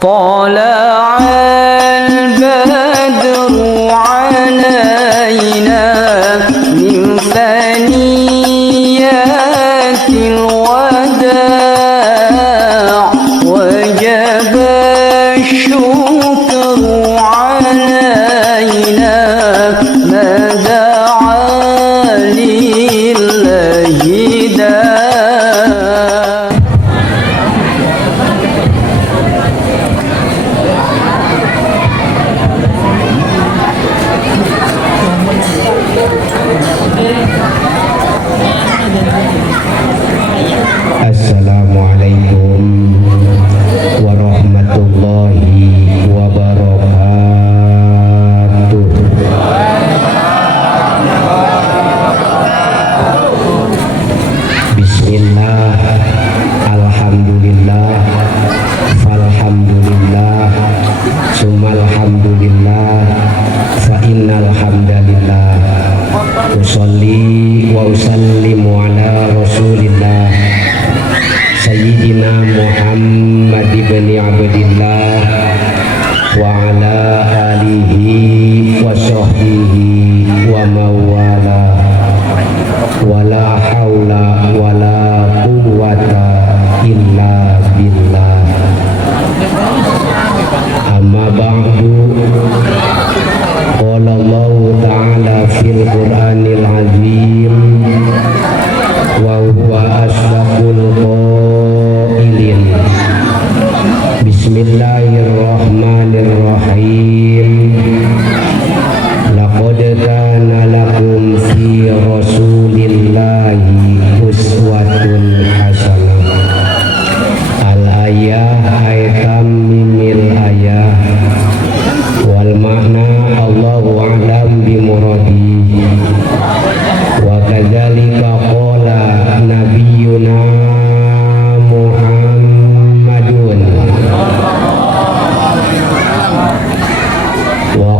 طلع البدر علينا من ثنيات الوداع وجب الشكر علينا ما دعا لله داع. Assalamualaikum warahmatullahi wabarakatuh. Bismillah, alhamdulillah, falhamdulillah, summalhamdulillah, fa innal hamdalillah. Usolli wa usallimu ala rasulillah Sayyidina Muhammad ibn Abdillah wa ala alihi wa sahbihi wa mawala wa la hawla wa la quwwata illa billah. Amma ba'du, qala Allah ta'ala fil Qur'anil azim wa huwa asdaqul qailin. Bismillahirrahmanirrahim. Laqad kana lakum fi rasulillahi uswatun hasanah. Al-ayah aytam mimil ayah wal makna Allahu a'lam bimuradi. Wa kadzalika qala nabiyuna Muhammadun wa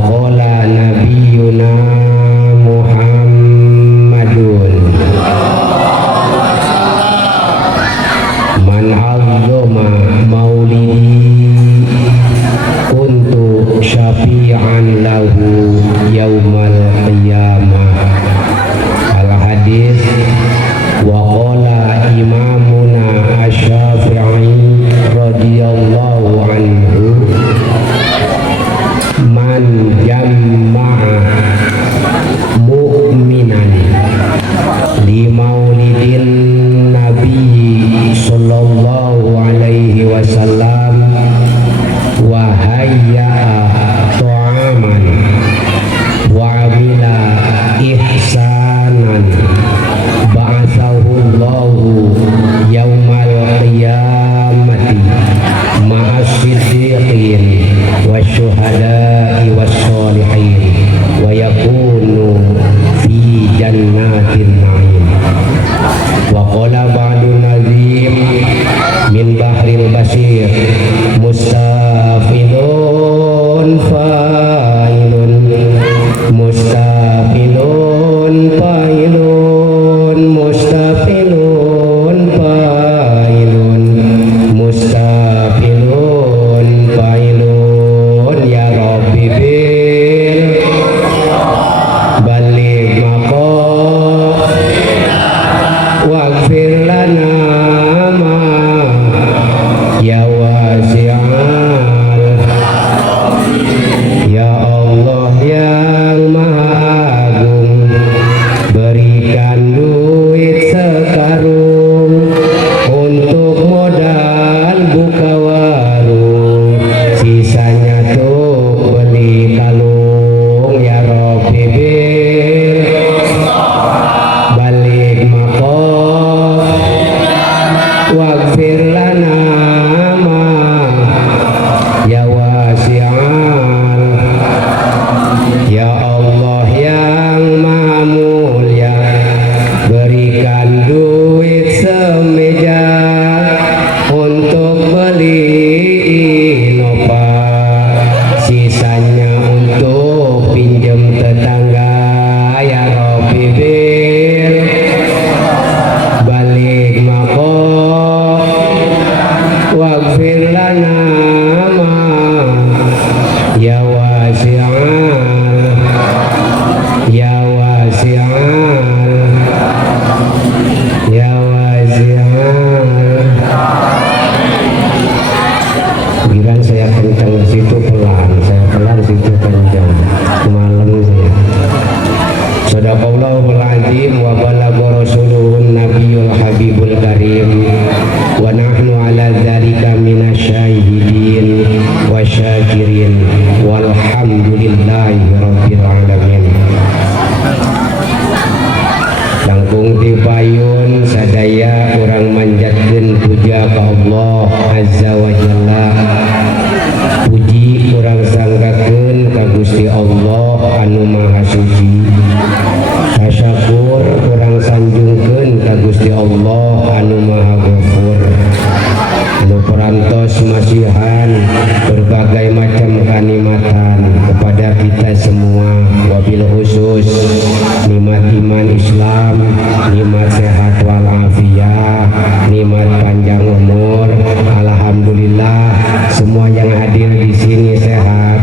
pikiran saya kencang, situ pelan, saya pelan, situ kencang. Malam saya. Sadaqallahul azim wa balagha rasuluhun nabiyul habibul karim wa nahnu ala dzalika minasyahidin wa syakirin walhamdulillahi rabbil alamin. Langkung tipayun sadaya orang manjatkeun puja ka Allah azza wa jalla. Puji orang sanggakeun ka Gusti Allah anu maha suci. Tasyakur orang sanjungkeun ka Gusti Allah anu maha ghafur. Anu perantos masihan berbagai macam kenikmatan kepada kita semua, wabil khusus nikmat iman Islam, nikmat sehat walafiat, nikmat panjang umur. Alhamdulillah semua yang hadir di sini sehat,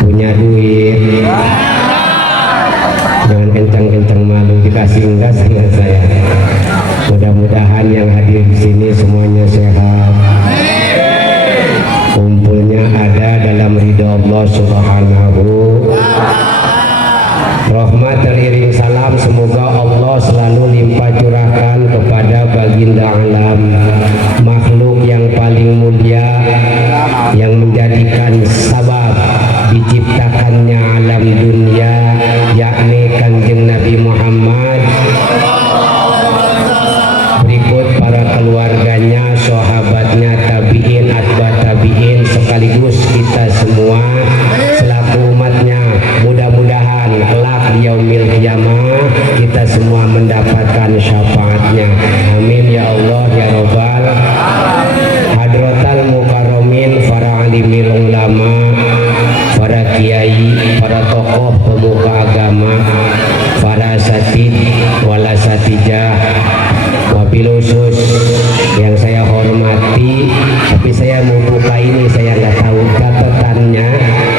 punya duit, jangan kencang-kencang malu, dikasih enggak sama saya. Mudah-mudahan yang hadir di sini semuanya sehat, kumpulnya ada dalam ridho Allah Subhanahu. Rahmat teriring salam semoga Allah selalu limpah curahkan kepada baginda alam, makhluk yang paling mulia yang menjadikan sabab diciptakannya alam dunia, yakni Kanjeng Nabi Muhammad, berikut para keluarganya, sahabatnya, tabi'in, atba tabi'in, sekaligus kita semua selaku umatnya. Mudah-mudahan kelak di yaumil qiyamah kita semua mendapatkan syafaatnya. Amin ya Allah ya Rabbal hadratal mukarramin, para alimil ulama, para kiai, para tokoh pemuka agama, para asatid wala satijah, wabil khusus yang saya hormati, tapi saya mau buka ini, saya nggak tahu catatannya,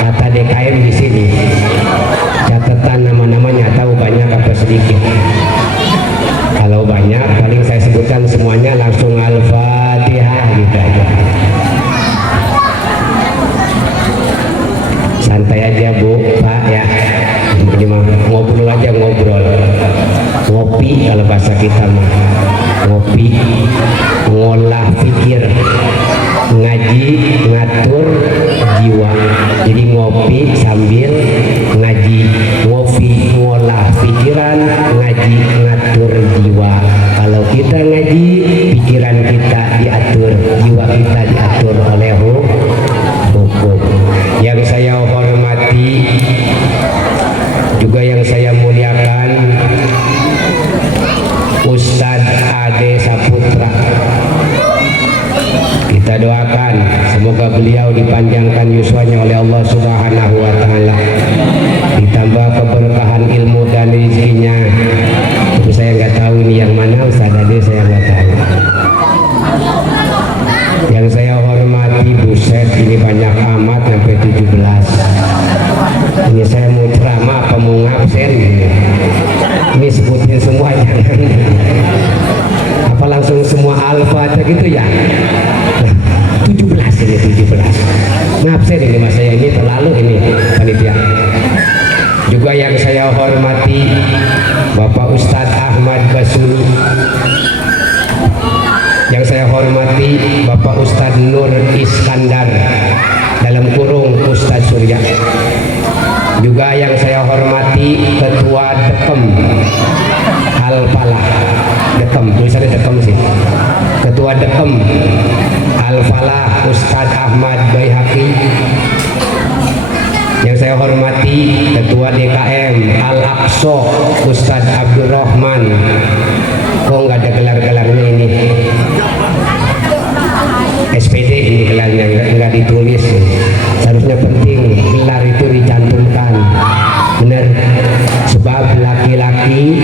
kata DKM di sini, catatan nama-namanya tahu banyak apa sedikit? Kalau banyak, paling saya sebutkan semuanya langsung Al-Fatihah gitu aja. Santai aja Bu, Pak ya. Ngobrol aja, ngobrol. Ngopi kalau bahasa kita mah. Ngopi, ngolah pikir, ngaji, ngatur jiwa. Jadi ngopi sambil ngaji, ngopi, ngolah pikiran, ngaji, ngatur jiwa. Kalau kita ngaji, pikiran kita diatur, jiwa kita diatur oleh hukum. Yang saya hormati, juga yang saya muliakan, Ustadz Ade Saputra, kita doakan semoga beliau dipanjangkan yuswanya oleh Allah Subhanahu wa Ta'ala, ditambah keberkahan ilmu dan rezekinya. Tapi saya nggak tahu ini yang mana Ustadz Ade, saya nggak tahu. Yang saya hormati, buset ini banyak amat sampai 17. Ini saya mau ceramah apa mau ngabsen gitu. Ini sebutin semua jangan. Apa langsung semua alfa aja gitu ya? 17 ini 17. Ngabsen ini mas saya, ini terlalu ini panitia. Juga yang saya hormati Bapak Ustadz Ahmad Basuri. Yang saya hormati Bapak Ustadz Nur Iskandar, dalam kurung Ustadz Surya. Juga yang saya hormati Ketua Dekem Al-Falah, Dekem, tulisannya Dekem sih. Ketua Dekem Al-Falah Ustadz Ahmad Baihaqi. Yang saya hormati Ketua DKM Al-Aqsa Ustadz Abdurrahman. Kok nggak ada gelar-gelarnya ini? SPD ini gelarnya nggak ditulis. Seharusnya penting gelar itu dicantumkan, benar. Sebab laki-laki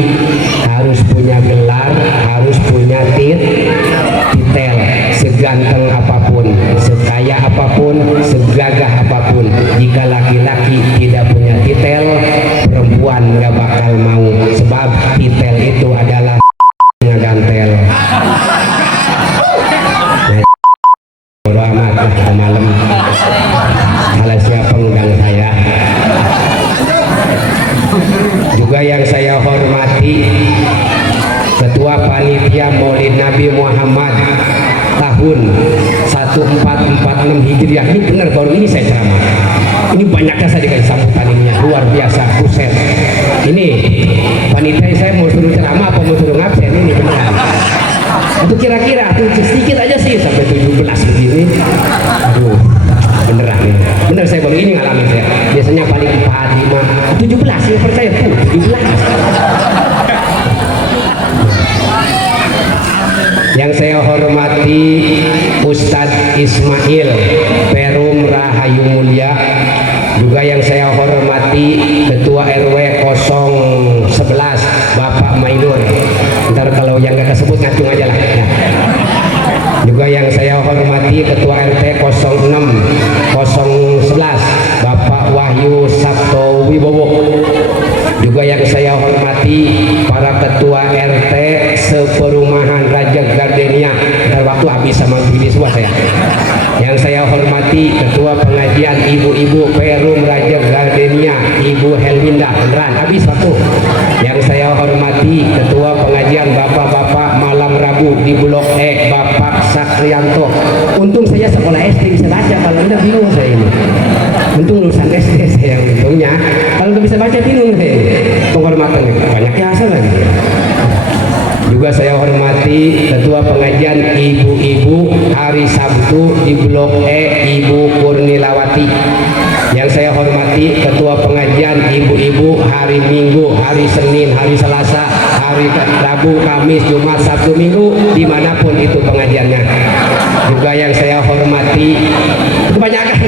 harus punya gelar, harus punya titel. Seganteng apapun, sekaya apapun, segagah apapun, jika laki-laki tidak punya titel, perempuan nggak bakal mau. Sebab titel itu adalah kita malam. Kalau siapa undang saya. Juga yang saya hormati Ketua Panitia Maulid Nabi Muhammad tahun 1446 Hijriah. Ini benar baru ini saya ceramah. Ini banyaknya saya dikasih sambutan ininya, luar biasa, buset. Ini panitia saya mau suruh ceramah apa mau suruh ngabsen ini benar. Itu kira-kira sedikit aja sih sampai 17 begini. Aduh, beneran ini. Bener saya baru ini ngalamin saya. Biasanya paling 4, 5, 17 ya percaya tuh 17. Yang saya hormati Ustadz Ismail Perum Rahayu Mulia, juga yang saya hormati Ketua RW 011 Bapak Mainur. Ntar kalau yang gak kesebut ngacung aja lah ya. Juga yang saya hormati Ketua RT 06 011 Bapak Wahyu Sabto Wibowo. Juga yang saya hormati para ketua RT seperumahan Raja Gardenia. Ntar waktu habis sama ini semua saya. Yang saya hormati Ketua Pengajian Ibu-Ibu Perum Raja Gardenia, Ibu Helminda. Beneran habis waktu. Yang saya hormati Ketua Pengajian Bapak-Bapak Malam Rabu di Blok E, Bapak Sakrianto. Untung saya sekolah SD bisa baca, kalau tidak bingung saya ini. Untung lulusan SD saya yang untungnya. Kalau nggak bisa baca bingung saya. Penghormatan banyaknya asal lagi. Juga saya hormati Ketua Pengajian Ibu-Ibu hari Sabtu di Blok E, Ibu Purnilawati. Yang saya hormati Ketua Pengajian Ibu-Ibu hari Minggu, hari Senin, hari Selasa, hari Rabu, Kamis, Jumat, Sabtu, Minggu, dimanapun itu pengajiannya. Juga yang saya hormati kebanyakan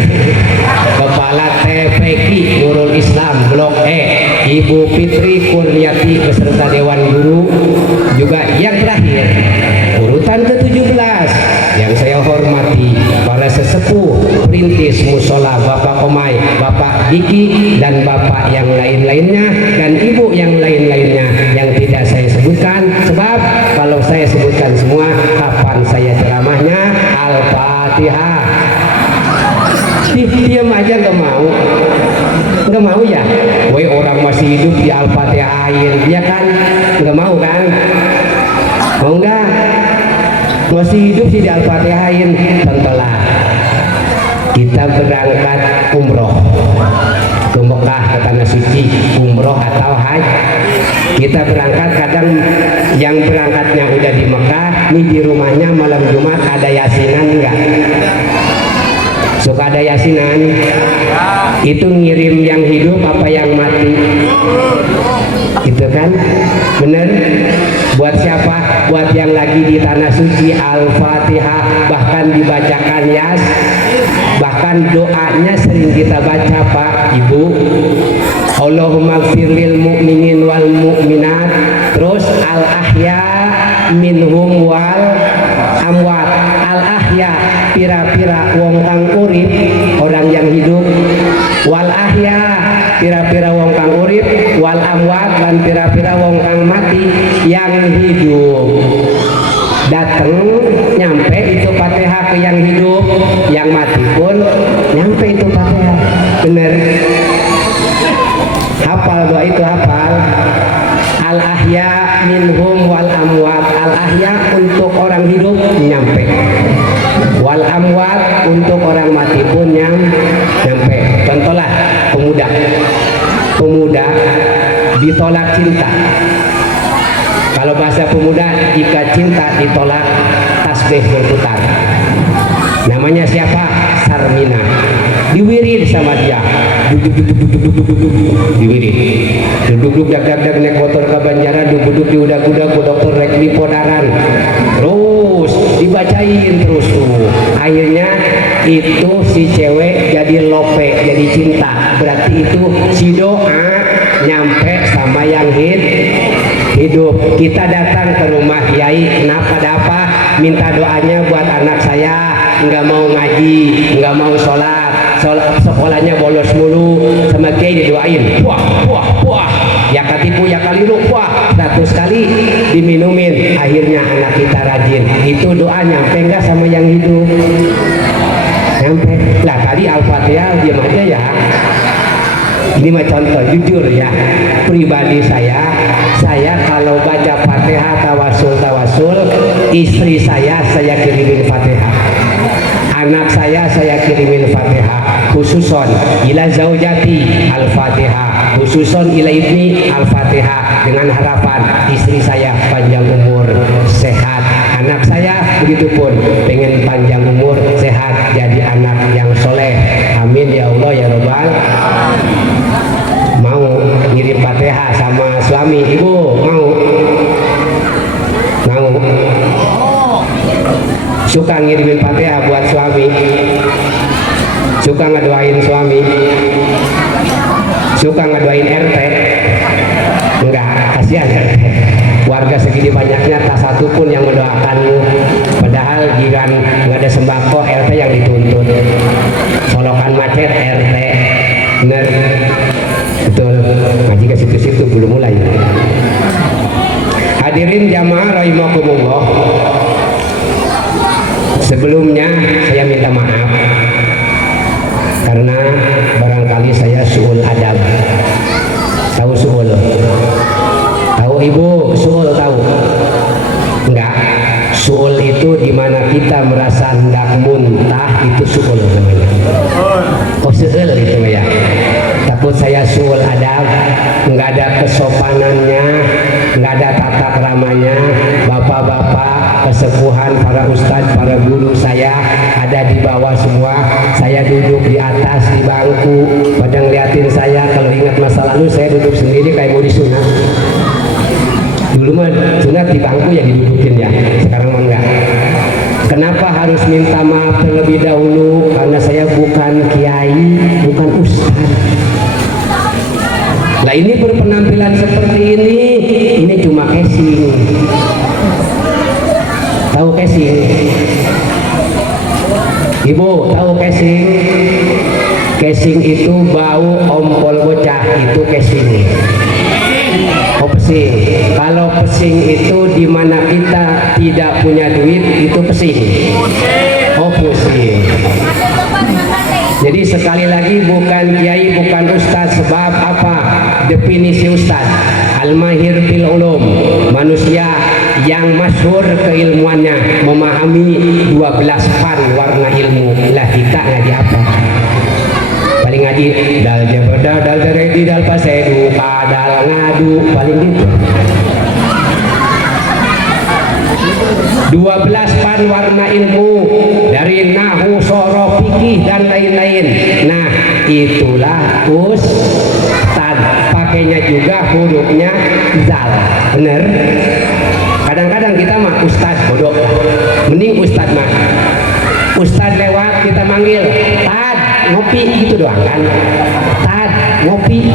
Kepala TPQ Nurul Islam Blok E, Ibu Fitri Kurniati beserta Dewan Guru. Juga yang terakhir urutan ke-17 yang saya hormati para sesepuh perintis musola, Bapak Komai, Bapak Diki, dan Bapak yang lain-lainnya, dan Ibu yang lain-lainnya yang tidak saya sebutkan, sebab kalau saya sebutkan semua kapan saya ceramahnya. Al-Fatihah. Diam aja nggak mau ya. Woi, orang masih hidup di Al-Fatihahin, ya kan? Nggak mau kan? Mau nggak? Masih hidup sih di Al-Fatihahin. Tentulah kita berangkat umroh ke Mekah, ke tanah suci, umroh atau haji. Kita berangkat, kadang yang berangkatnya udah di Mekah, nih di rumahnya malam Jumat ada yasinan enggak? Suka ada yasinan? Itu ngirim yang hidup apa yang mati? Itu kan? Bener? Buat siapa? Buat yang lagi di tanah suci, Al-Fatihah bahkan dibacakan yas. Bahkan doanya sering kita baca Pak Ibu. Allahumma firlil mu'minin wal mu'minat. Terus al-ahya minhum wal amwat. Al-ahya pira-pira wong kang urip, orang yang hidup. Wal ahya pira-pira wong kang urip, wal amwat dan pira-pira wong kang mati. Yang hidup datang nyampe itu Fatihah ke yang hidup, yang mati pun nyampe itu Fatihah. Bener? Hafal doa itu, hafal. Al ahya minhum wal amwat. Al ahya untuk orang hidup nyampe, wal amwat untuk orang mati pun nyampe. Contohlah pemuda ditolak cinta. Kalau bahasa pemuda, jika cinta ditolak tasbih berputar. Namanya siapa? Sarmina. Diwirid sama dia. Diwirid. Duduk dag naik motor ke Banjaran, duduk di udak-udak ke dokter rek di Podaran. Terus dibacain terus tuh. Akhirnya itu si cewek jadi lope, jadi cinta. Berarti itu si doa nyampe sama yang hidup. Kita datang ke rumah Kiai, kenapa, ada apa? Minta doanya buat anak saya, nggak mau ngaji, nggak mau sholat, sekolahnya bolos mulu. Sama Kiai didoain, wah, ya katipu ya kaliru, wah 100 kali diminumin. Akhirnya anak kita rajin. Itu doa nyampe nggak sama yang hidup? Lah tadi Al-Fatihah diam aja ya. Ini mah contoh jujur ya, pribadi saya kalau baca Fatihah tawasul, istri saya kirimin Fatihah, anak saya kirimin Fatihah, khususon ila zaujati Al-Fatihah, khususon ila ibni Al-Fatihah, dengan harapan istri saya panjang umur, sehat, anak saya begitu pun pengen panjang umur, sehat, jadi anak yang soleh. Amin ya Allah ya Rabbal. Mau ngirim Fatihah sama suami, ibu mau? Suka ngirimin Fatihah buat suami? Suka ngedoain suami? Suka ngedoain RT? Enggak, kasihan RT. Warga segini banyaknya tak satu pun yang mendoakanmu, padahal giran nggak ada sembako, RT yang dituntut. Solokan macet RT, bener. Betul, ngaji ke situ-situ belum mulai. Hadirin jamaah rahimakumullah. Sebelumnya saya minta maaf karena barangkali saya suul adab. Tahu suul? Tahu ibu suul tahu? Enggak. Suul itu dimana kita merasa hendak muntah, itu suul namanya. Oh suul itu ya. Takut saya suul adab, nggak ada kesopanannya, nggak ada tata keramanya. Bapak-bapak, kesepuhan, para ustadz, para guru saya ada di bawah semua. Saya duduk di atas di bangku, pada ngeliatin saya. Kalau ingat masa lalu saya duduk sendiri kayak mau disunat. Dulu mah sunat di bangku ya didudukin ya, sekarang mah enggak. Kenapa harus minta maaf terlebih dahulu? Karena saya bukan kiai, bukan ustadz. Lah ini berpenampilan seperti ini cuma casing. Tahu casing? Ibu tahu casing? Casing itu bau ompol bocah, itu casing. Oh pesing. Kalau pesing itu dimana kita tidak punya duit, itu pesing. Oh pusing. Jadi sekali lagi bukan kiai, bukan ustaz. Sebab apa? Definisi ustaz, al-mahir bil ulum, manusia yang masyhur keilmuannya, memahami 12 fan warna ilmu. Lah kita ngaji apa? Paling ngaji dal jaberda dal deredi dal pasedu kadal ngadu, paling gitu. 12 pan warna ilmu, dari nahu, sorof, fikih dan lain-lain. Nah itulah ustad, pakainya juga hurufnya zal, bener. Kadang-kadang kita mah ustad bodoh, mending ustad mah ustad lewat kita manggil tad ngopi gitu doang kan, tad ngopi,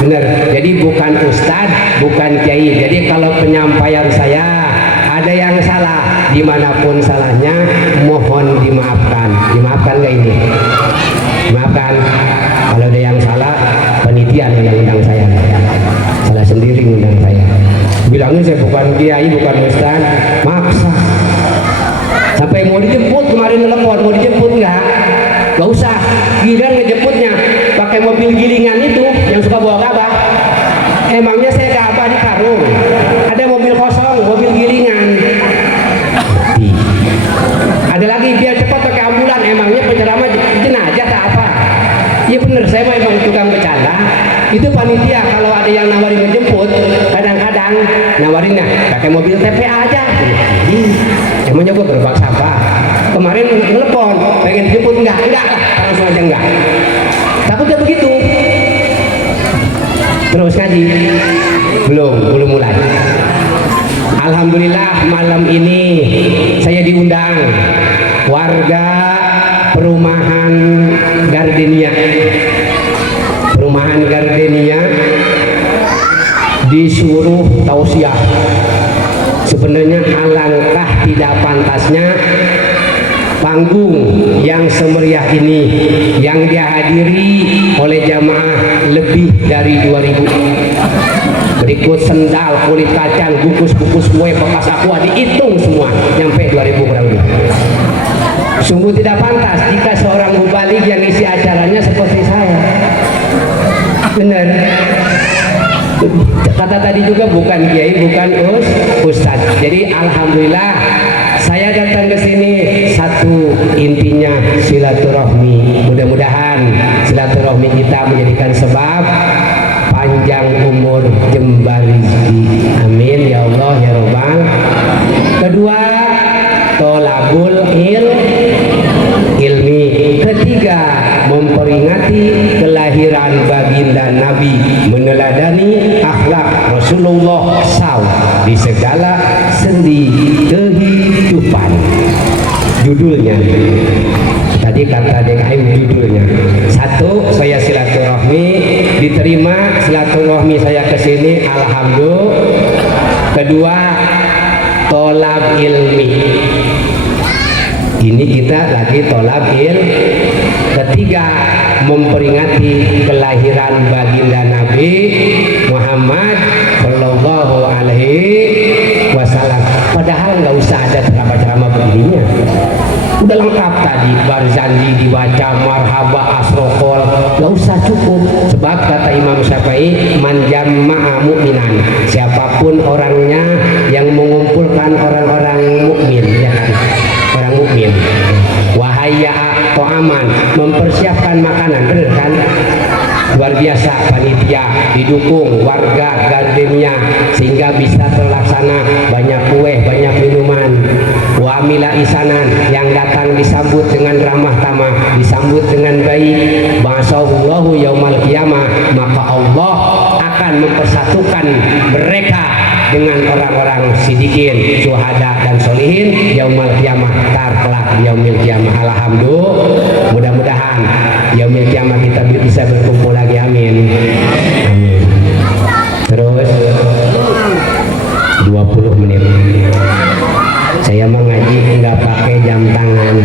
bener. Jadi bukan ustad, bukan kiai. Jadi kalau penyampaian saya ada yang salah, dimanapun salahnya mohon dimaafkan. Dimaafkan gak ini? Dimaafkan. Kalau ada yang salah, panitia yang undang saya, salah sendiri undang saya. Bilangnya saya bukan kiai, bukan ustaz, maksa. Sampai mau dijemput kemarin telepon, mau dijemput enggak? Gak usah. Giliran ngejemputnya pakai mobil gilingan itu yang suka bawa gabah. Emangnya saya gabah di karung? Ada mobil kosong, mobil gilingan. Ada lagi biar cepat pakai ambulan. Emangnya penceramah jenazah tak apa? Iya bener, saya mah emang tukang bercanda. Itu panitia kalau ada yang nawarin menjemput, kadang-kadang nawarinnya pakai mobil TPA aja. Emangnya gue gerobak sampah. Kemarin telepon pengen jemput, enggak lah, langsung aja enggak. Takutnya begitu. Terus ngaji belum mulai. Alhamdulillah malam ini saya diundang warga perumahan Gardenia. Perumahan Gardenia disuruh tausiah. Sebenarnya alangkah tidak pantasnya panggung yang semeriah ini yang dihadiri oleh jamaah lebih dari 2000. Berikut sendal, kulit kacang, bungkus-bungkus kue bekas aqua dihitung semua nyampe 2000 kurang lebih. Sungguh tidak pantas jika seorang mubalik yang isi acaranya seperti saya. Benar. Kata tadi juga bukan kiai, bukan ustaz. Jadi alhamdulillah saya datang ke sini satu intinya silaturahmi. Mudah-mudahan silaturahmi kita menjadikan sebab panjang umur jembar rezeki. Amin ya Allah ya Rabbal. Kedua, tolabul ilmi. Ketiga, memperingati kelahiran baginda Nabi, meneladani akhlak Rasulullah SAW di segala sendi kehidupan. Judulnya tadi kata DKM judulnya. Satu, saya silaturahmi, diterima silaturahmi saya ke sini, alhamdulillah. Kedua, tolab ilmi. Ini kita lagi tolab Ketiga, memperingati kelahiran baginda Nabi Muhammad Shallallahu Alaihi Wasallam. Padahal nggak usah ada ceramah-ceramah begininya. Udah lengkap tadi, Barzandi dibaca, marhaba, asrokol, nggak usah cukup. Sebab kata Imam Syafi'i, man jama'a mu'minan, siapapun orangnya yang mengumpulkan orang-orang mukmin, ya kan? Orang mukmin. Wahaya to'aman, mempersiapkan makanan, bener kan? Luar biasa, panitia didukung warga gardennya sehingga bisa terlaksana, banyak kue, banyak minuman. Wa amila isanan, yang datang disambut dengan ramah tamah, disambut dengan baik. Ba'asallahu yaumal qiyamah, maka Allah akan mempersatukan mereka dengan orang-orang sidikin, syuhada dan solihin yaumal qiyamah, kelak yaumil qiyamah. Alhamdulillah, mudah-mudahan yaumil qiyamah kita bisa berkumpul lagi, amin. Amin. Terus 20 menit saya mengaji nggak pakai jam tangan,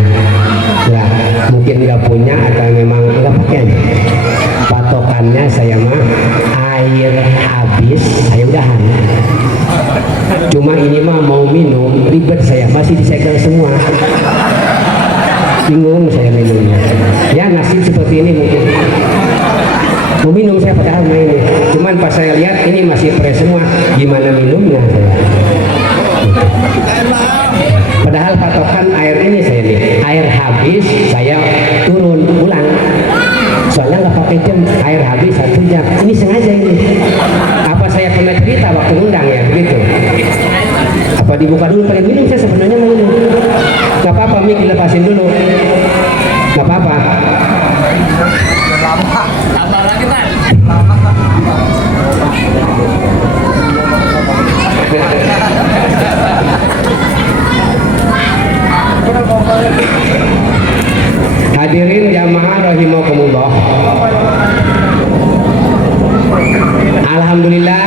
nggak, mungkin nggak punya atau memang nggak pakai. Patokannya saya mah air habis saya udahan. Cuma ini mah mau minum ribet, saya masih disegel semua, bingung saya minumnya. Ya nasib seperti ini mungkin. Mau minum saya padahal main ini, cuman pas saya lihat ini masih fresh semua, gimana minumnya saya. Padahal patokan air ini saya nih, air habis saya turun pulang. Soalnya nggak pakai jam, air habis 1 jam. Ini sengaja ini. Apa saya pernah cerita waktu undang ya begitu? Apa dibuka dulu pengen minum, saya sebenarnya mau minum. Gak apa-apa, mik dilepasin dulu. Gak apa-apa. Tambah lagi Pak. Hadirin jamaah rahimakumullah. Alhamdulillah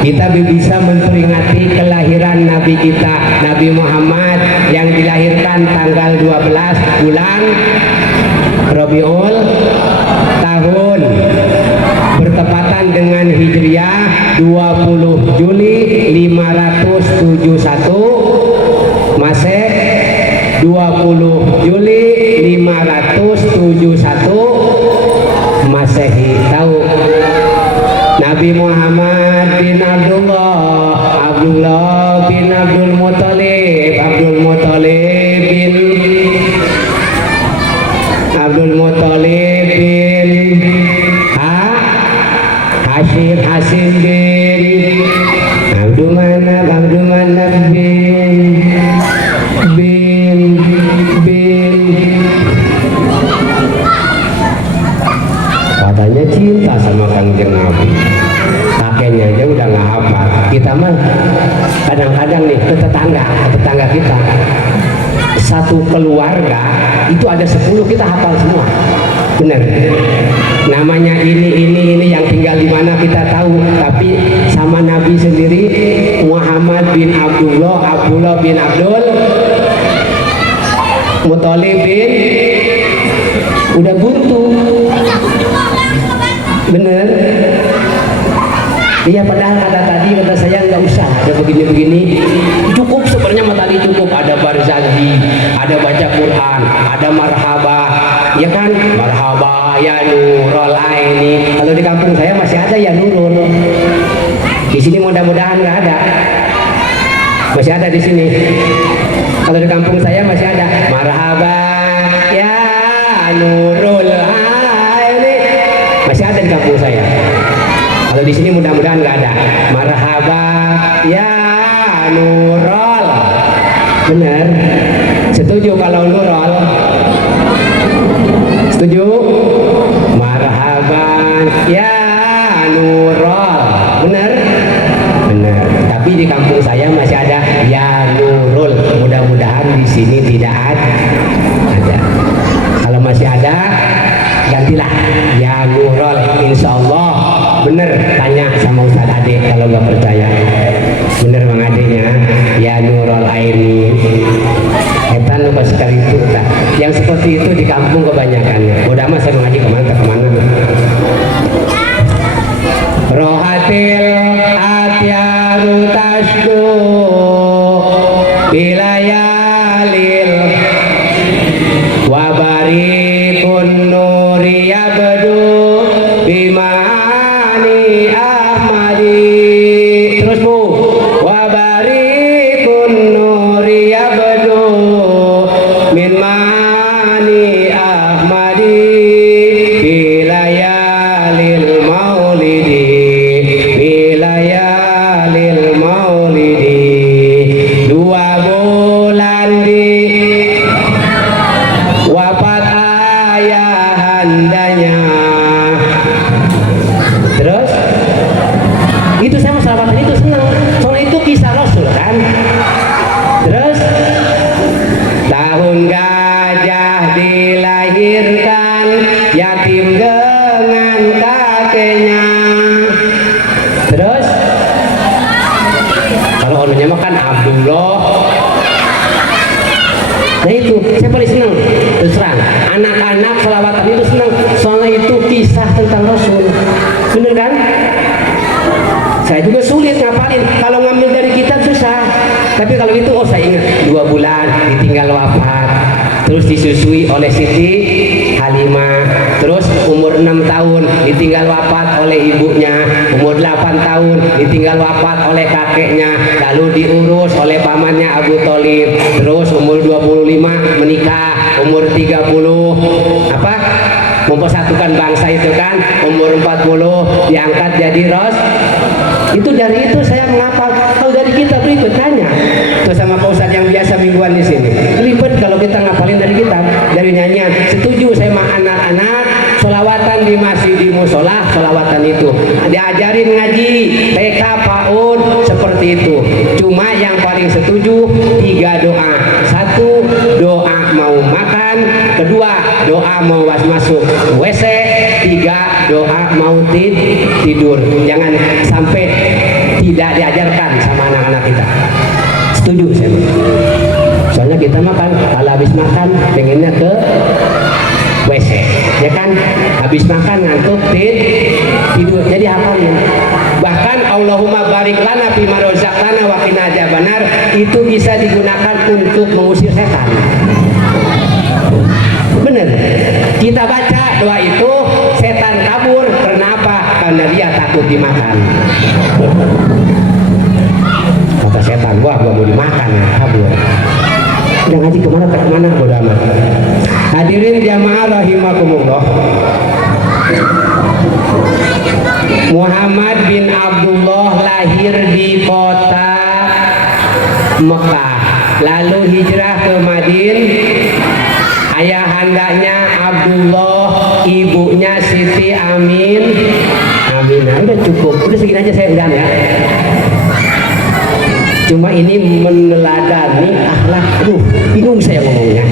kita bisa memperingati kelahiran Nabi kita, Nabi Muhammad yang dilahirkan tanggal 12 bulan Rabiul tahun, bertepatan dengan Hijriah 20 Juli 571 Maseh 20 Juli 571 Masehi. Tahu Nabi Muhammad bin Abdullah bin Abdul Muthalib bin Hashim bin Abdul Manaf bin katanya cinta sama Kangjeng Nabi, kakeknya aja udah nggak hafal. Kita mah kadang-kadang nih ke tetangga kita, satu keluarga itu ada 10 kita hafal semua, bener. Namanya ini yang tinggal di mana kita tahu, tapi sama Nabi sendiri Muhammad bin Abdullah bin Abdul Muthalib bin udah buntu, bener. Iya, padahal kata saya nggak usah ada begini-begini, cukup sebenarnya tadi cukup ada Barzanji, ada baca Quran, ada marhaba, ya kan? Marhaba ya Nurul Aini. Kalau di kampung saya masih ada ya Nurul. Di sini mudah-mudahan nggak ada. Masih ada di sini. Kalau di kampung saya masih ada marhaba ya Nurul Aini. Masih ada di kampung saya. Kalau di sini mudah-mudahan nggak ada marhaba ya Nurul. Benar. Setuju kalau Nurul? Setuju? Marhaban ya Nurul. Benar? Benar. Tapi di kampung saya masih ada ya Nurul. Mudah-mudahan di sini tidak ada. Kalau masih ada, gantilah ya Nurul. Insya Allah bener. Tanya sama Ustaz Ade kalau nggak percaya. Bener Bang Adenya ya Nurul Aini. Etan lupa sekali itu tak. Yang seperti itu di kampung kebanyakannya. Udah mah saya mengaji kemana. Rohatil atyaru tasdu bilayalil wabarikun nuri yabdu bimani ahmadi. Terus Bu, wabarikun nuri yabdu min mani ahmadi bilayalil maulidi bilayalil maulidi. 2 bulan di wafat ayahandanya. Terus itu saya selawatan itu senang, soalnya itu kisah Rasul kan. Terus tahun gajah dilahirkan yatim dengan kakeknya. Terus kalau onunya mah kan Abdullah. Nah itu saya paling senang. Terus terang anak-anak selawatan itu senang, soalnya itu kisah tentang Rasul. Bener kan? Saya juga sulit ngapalin. Kalau ngambil dari kitab susah. Tapi kalau itu saya ingat 2 bulan ditinggal wafat. Terus disusui oleh Siti Halimah. Terus umur 6 tahun ditinggal wafat oleh ibunya. Umur 8 tahun ditinggal wafat oleh kakeknya. Lalu diurus oleh pamannya Abu Thalib. Terus umur 25 menikah. Umur 30 mempersatukan bangsa itu kan. Umur 40 diangkat jadi itu. Dari itu saya menghafal. Kalau dari kitab itu tanya tuh sama Pak Ustadz yang biasa mingguan di sini. Ribet kalau kita ngapalin dari kitab, dari nyanyian. Setuju saya mah anak-anak solawatan di masjid di musola, solawatan itu diajarin ngaji TK PAUD seperti itu. Cuma yang paling setuju 3 doa. 1 doa mau makan, 2 doa mau masuk WC, 3 doa mau tidur. Jangan sampai tidak diajarkan sama anak-anak kita. Setuju saya. Soalnya kita makan, kalau habis makan pengennya ke WC, ya kan? Habis makan ngantuk tidur. Jadi hafalin. Bahkan Allahumma barik lana fima razaqtana wa qina adzabannar itu bisa digunakan untuk mengusir setan. Bener. Kita baca doa itu, setan kabur. Kenapa? Karena dia takut dimakan. Kata setan, gua mau dimakan, kabur. Udah ngaji kemana bodo amat. Hadirin jamaah rahimakumullah. Muhammad bin Abdullah lahir di kota Mekah, lalu hijrah ke Madinah. Ayahandanya Abdullah, ibunya Siti Aminah. Udah cukup, udah segini aja saya udah ya. Cuma ini meneladani akhlak, bingung saya ngomongnya.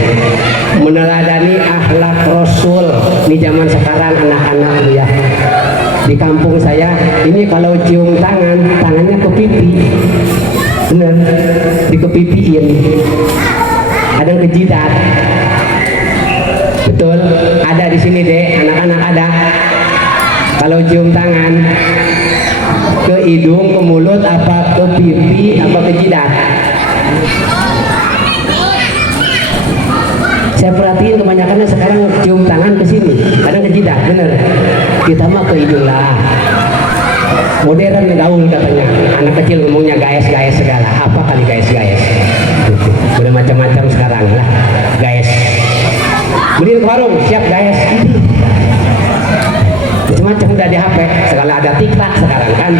Meneladani akhlak Rasul di zaman sekarang anak-anak ya. Di kampung saya ini kalau cium tangannya ke pipi, bener, dikepipiin. Ada yang ke jidat, betul. Ada di sini deh, anak-anak ada. Kalau cium tangan ke hidung, ke mulut, apa ke pipi, apa ke jidat? Saya perhatiin kebanyakannya sekarang cium tangan ke sini, kadang ke jidat, bener. Kita mah ke hidung lah. Modern gaul katanya, anak kecil ngomongnya gaes-gaes segala. Apa kali gaes-gaes? Udah macam-macam sekarang lah, gaes. Beliin ke warung, siap gaes. Macam-macam udah di HP, segala ada TikTok sekarang kan,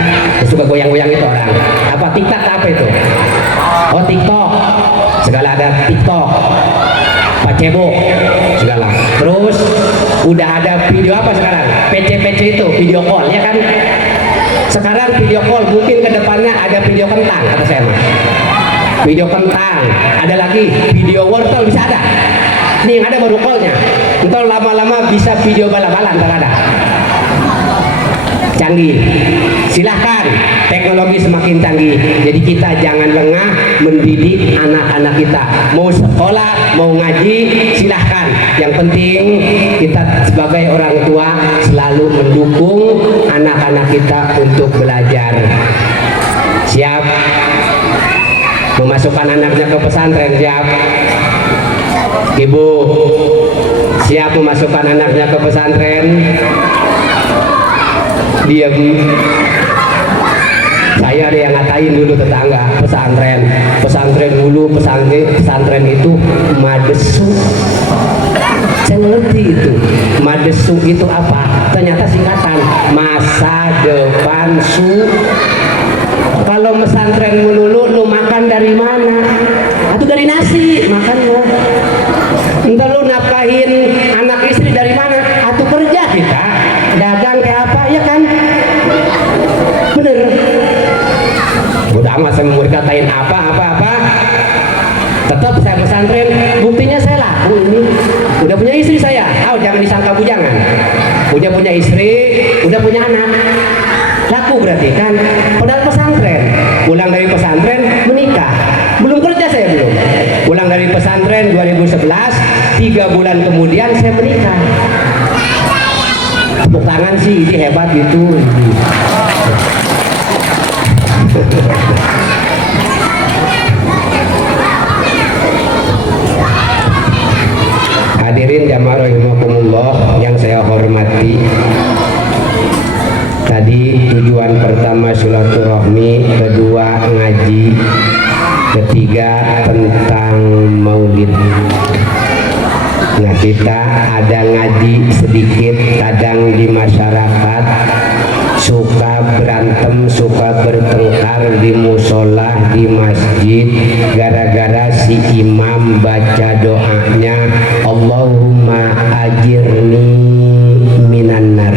suka goyang-goyang itu orang. Apa TikTok apa itu? Oh TikTok, segala ada TikTok, Facebook, segala. Terus udah ada video apa sekarang? PC itu, video call ya kan? Sekarang video call, mungkin kedepannya ada video kentang kata saya mah. Video kentang, ada lagi video wortel bisa ada. Nih yang ada baru callnya. Entar lama-lama bisa video bala-balan ntar ada. Canggih, silahkan, teknologi semakin canggih, jadi kita jangan lengah mendidik anak-anak kita. Mau sekolah, mau ngaji, silahkan. Yang penting kita sebagai orang tua selalu mendukung anak-anak kita untuk belajar. Siap memasukkan anaknya ke pesantren? Siap ibu? Siap memasukkan anaknya ke pesantren? Dia saya ada yang ngatain dulu tetangga pesantren dulu, pesantren itu madesu. Saya ngerti itu madesu itu apa, ternyata singkatan masa depan su. Kalau pesantren melulu lu makan dari mana? Atau dari nasi makannya. Entah lu nafkahin anak istri dari mana? Atau kerja kita dagang kayak apa ya kan? Bener. Udah amat saya mau dikatain apa. Tetap saya pesantren, buktinya saya laku ini. Udah punya istri saya. Jangan disangka bujangan. Udah punya istri, udah punya anak. Laku berarti kan? Padahal pesantren. Pulang dari pesantren menikah. Belum kerja saya belum. Pulang dari pesantren 2011, 3 bulan kemudian saya menikah. Tepuk tangan sih, ini hebat gitu. Hadirin jamaah rahimakumullah yang saya hormati. Tadi tujuan pertama silaturahmi, kedua ngaji, ketiga tentang maulid. Nah kita ada ngaji sedikit, kadang di masyarakat suka berantem, suka bertengkar di musola, di masjid, gara-gara si imam baca doanya Allahumma ajirni minan nar.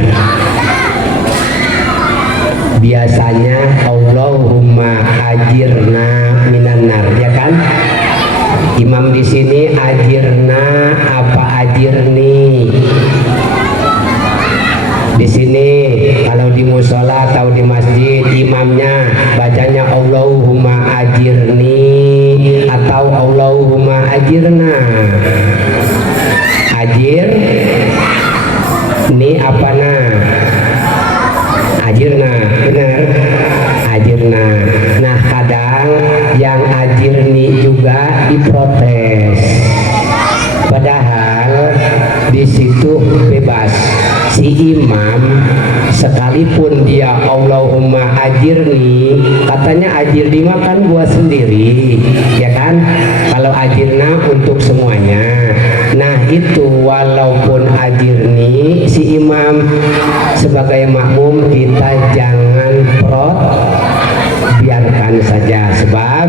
Biasanya Allahumma ajirna minan nar, ya kan? Imam di sini ajirna apa ajirni? Di sini kalau di musola atau di masjid imamnya bacanya Allahumma ajirni atau Allahumma ajirna. Ajir ni apa nah? Ajirna, benar? Ajirna. Nah kadang yang ajirni juga diprotes. Padahal di situ bebas. Si imam sekalipun dia Allahumma ajirni, katanya ajirni makan buat sendiri, ya kan? Kalau ajirna untuk semuanya. Nah itu walaupun ajirni si imam sebagai makmum kita jangan biarkan saja, sebab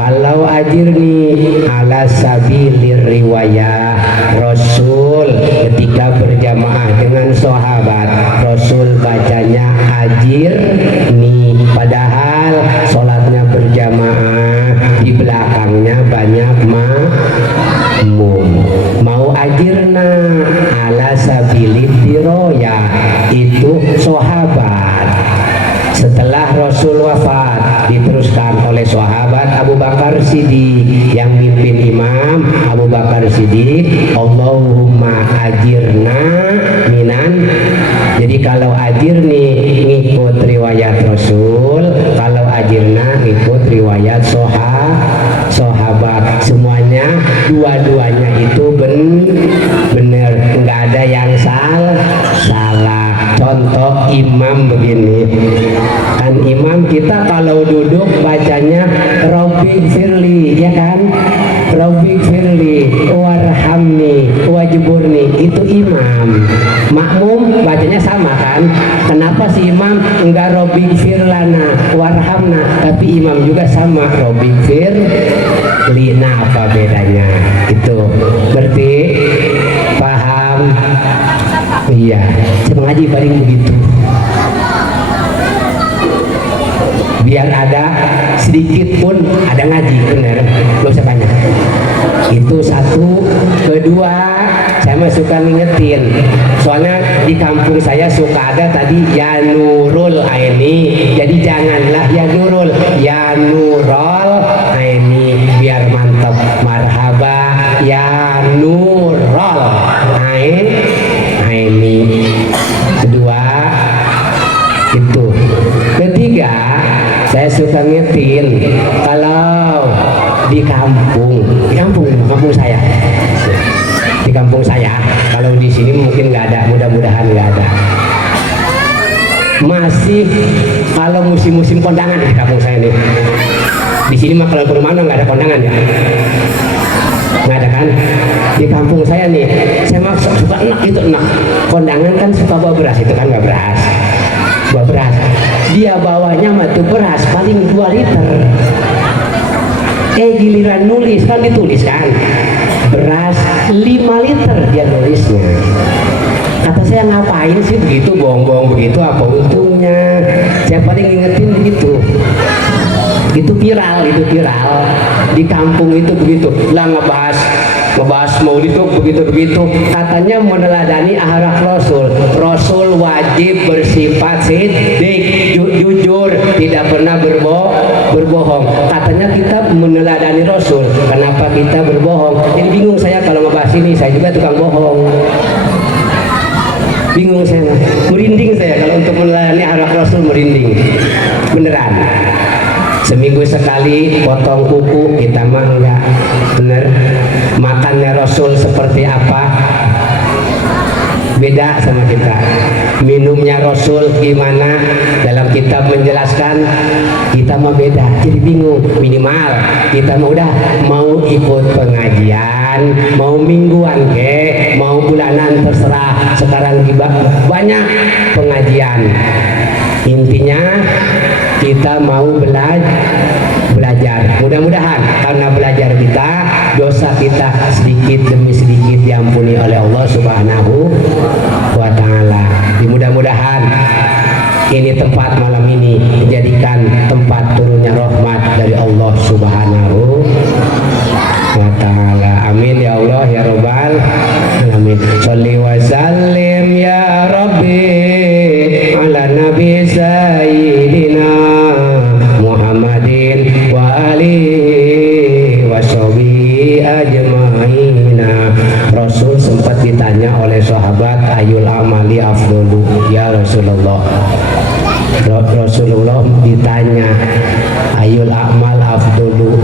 kalau ajirni ala sabilir riwayah, Rasul ketika berjamaah dengan sahabat Rasul bacanya ajirni, padahal sholatnya berjamaah, di belakangnya banyak makmum. Mau ajirna ala sabilid diroyah, itu sahabat. Setelah Rasul wafat diteruskan oleh sahabat Abu Bakar Siddiq yang mimpin imam. Abu Bakar Siddiq Allahumma ajirna minan. Jadi kalau ajirni ngikut riwayat Rasul, kalau ajirna ngikut riwayat sahabat. Semuanya dua-duanya itu benar. imam begini kan, imam kita kalau duduk bacanya Robbi firli, ya kan, Robbi firli warhamni wajburni, itu imam. Makmum bacanya sama kan, kenapa si imam enggak Robbi firlana warhamna, tapi imam juga sama Robbi firlina, apa bedanya itu? Berarti paham? Iya, saya mengaji paling begitu, biar ada sedikit pun ada ngaji, bener, gak usah banyak. Itu satu. Kedua, saya mah suka ngingetin, soalnya di kampung saya suka ada tadi ya nurul aini, jadi janganlah ya nurul, ya nurul aini, biar mantap. Marhaba ya nurul aini. Kedua itu. Ketiga, saya suka ngetin kalau di kampung saya, di kampung saya, kalau di sini mungkin nggak ada, mudah-mudahan nggak ada. Masih kalau musim-musim kondangan di kampung saya nih, di sini mah kalau rumah nggak ada kondangan ya, nggak ada kan? Di kampung saya nih, saya mah suka enak itu, enak kondangan kan suka bawa beras, itu kan nggak beras, bawa beras, dia bawanya mah tuh beras paling 2 liter. Giliran nulis kan ditulis kan beras 5 liter dia nulisnya. Kata saya, ngapain sih begitu, bohong-bohong begitu, apa untungnya? Saya paling ingetin begitu. Itu viral di kampung itu begitu lah, ngebahas maulid itu begitu, katanya meneladani akhlak Rasul wajib bersifat sidik, jujur, tidak pernah berbohong. Katanya kita meneladani Rasul, kenapa kita berbohong? Jadi bingung saya kalau ngebahas ini, saya juga tukang bohong. Bingung saya, merinding saya kalau untuk meneladani akhlak Rasul, merinding beneran. Seminggu sekali potong kuku, kita mah enggak. Bener, makannya Rasul seperti apa, beda sama kita. Minumnya Rasul gimana, dalam kitab menjelaskan, kita mah beda. Jadi bingung. Minimal kita mah udah mau ikut pengajian, mau mingguan mau bulanan, terserah. Sekarang banyak pengajian, intinya kita mau belajar. Mudah-mudahan karena belajar kita, dosa kita sedikit demi sedikit diampuni oleh Allah Subhanahu wa Ta'ala. Mudah-mudahan ini tempat malam ini dijadikan tempat turunnya rahmat dari Allah Subhanahu wa Ta'ala. Amin ya Allah ya Rabbal alamin. Sholli wa sallim ya Rabbi ala nabi sayyidina Muhammadin wa alihi wa sahbihi ajma'ina. Rasul sempat ditanya oleh sahabat, ayul amali afdolu ya Rasulullah. Rasulullah ditanya, ayul amal afdolu,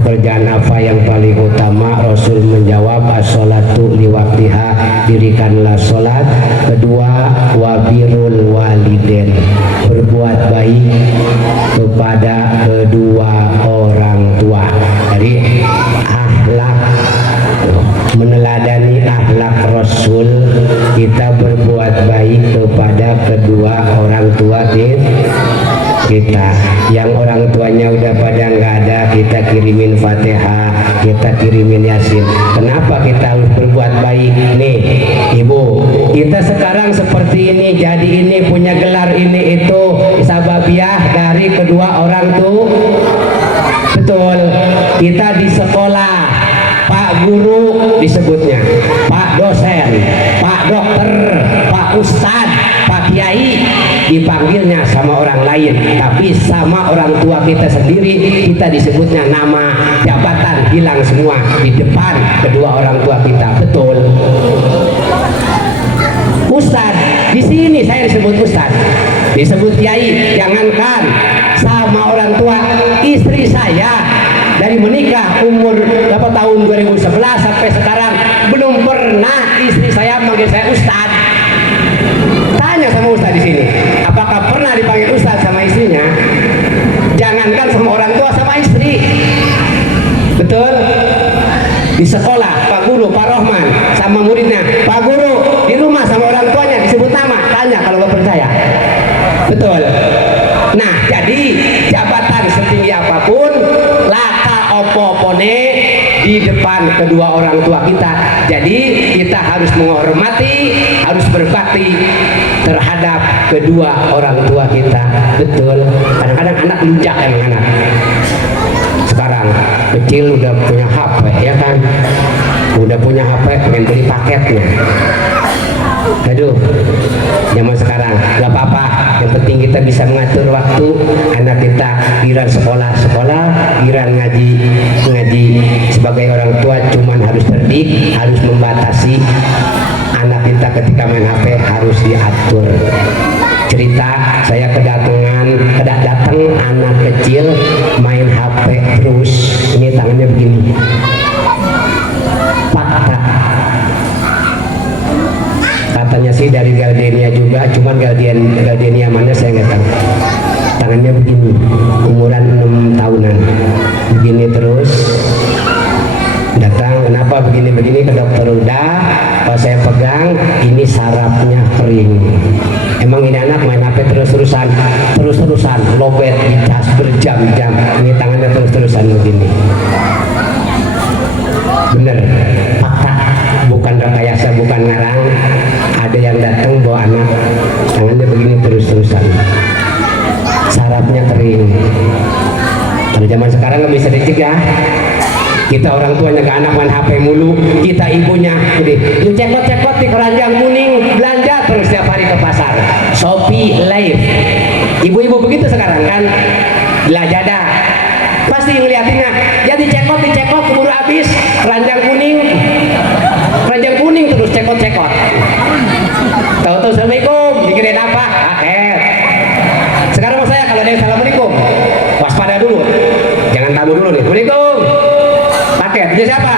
pekerjaan apa yang paling utama? Rasul menjawab, as-sholatu liwaktiha, dirikanlah sholat. Kedua, wabirul waliden, berbuat baik kepada kedua orang tua. Jadi akhlak, meneladani akhlak Rasul, kita berbuat baik kepada kedua orang tua kita. Yang orang tuanya udah pada nggak ada, kita kirimin Fatihah, kita kirimin Yasin. Kenapa kita harus berbuat baik? Nih Ibu, kita sekarang seperti ini, jadi ini, punya gelar ini itu sababiah dari kedua orang tua. Betul. Kita di sekolah, Pak Guru disebutnya, Pak Dosen, Pak Dokter, Pak Ustadz, Pak Kiai, dipanggilnya sama orang lain, tapi sama orang tua kita sendiri kita disebutnya nama, jabatan hilang semua di depan kedua orang tua kita. Betul. Ustadz, di sini saya disebut Ustadz, disebut Kiai. Jangankan sama orang tua, istri saya dari menikah umur berapa tahun, 2011 sampai sekarang, belum pernah istri saya manggil saya Ustadz. Tanya sama Ustadz di sini, depan kedua orang tua kita. Jadi kita harus menghormati, harus berbakti terhadap kedua orang tua kita. Betul. Kadang-kadang anak lunjak emang anak. Sekarang kecil udah punya HP ya kan, udah punya HP pengen beli paketnya. Aduh, zaman sekarang nggak apa-apa, yang penting kita bisa mengatur waktu anak kita. Giliran sekolah, giliran ngaji. Sebagai orang tua cuman harus cerdik, harus membatasi anak kita ketika main HP, harus diatur. Cerita saya datang anak kecil main HP terus, ini tangannya begini. Fakta katanya sih dari Gardenia juga, cuman Gardenia mana saya nggak tahu. Tangannya begini, umuran 6 tahunan, begini terus. Datang, kenapa begini ke dokter? Udah, kalau saya pegang ini sarafnya kering. Emang ini anak main HP terus-terusan lobet di tas berjam-jam, ini tangannya terus-terusan begini. Bener, fakta, bukan rekayasa, bukan ngarang. Ada yang datang bawa anak tangannya begini terus-terusan, sarafnya kering. Kalau zaman sekarang nggak bisa dicegah. Kita orang tuanya ke anak main HP mulu, kita ibunya lu cekot di keranjang kuning, belanja terus setiap hari ke pasar, Shopee, Live. Ibu-ibu begitu sekarang kan, Lazada pasti ngeliatinnya, ya dicekot keburu habis, keranjang kuning terus cekot. Tahu-tahu assalamualaikum, dikirain apa? Paket. Sekarang saya kalau ada yang assalamualaikum, waspada dulu, jangan tabu dulu nih. Assalamualaikum, paket. Dia siapa?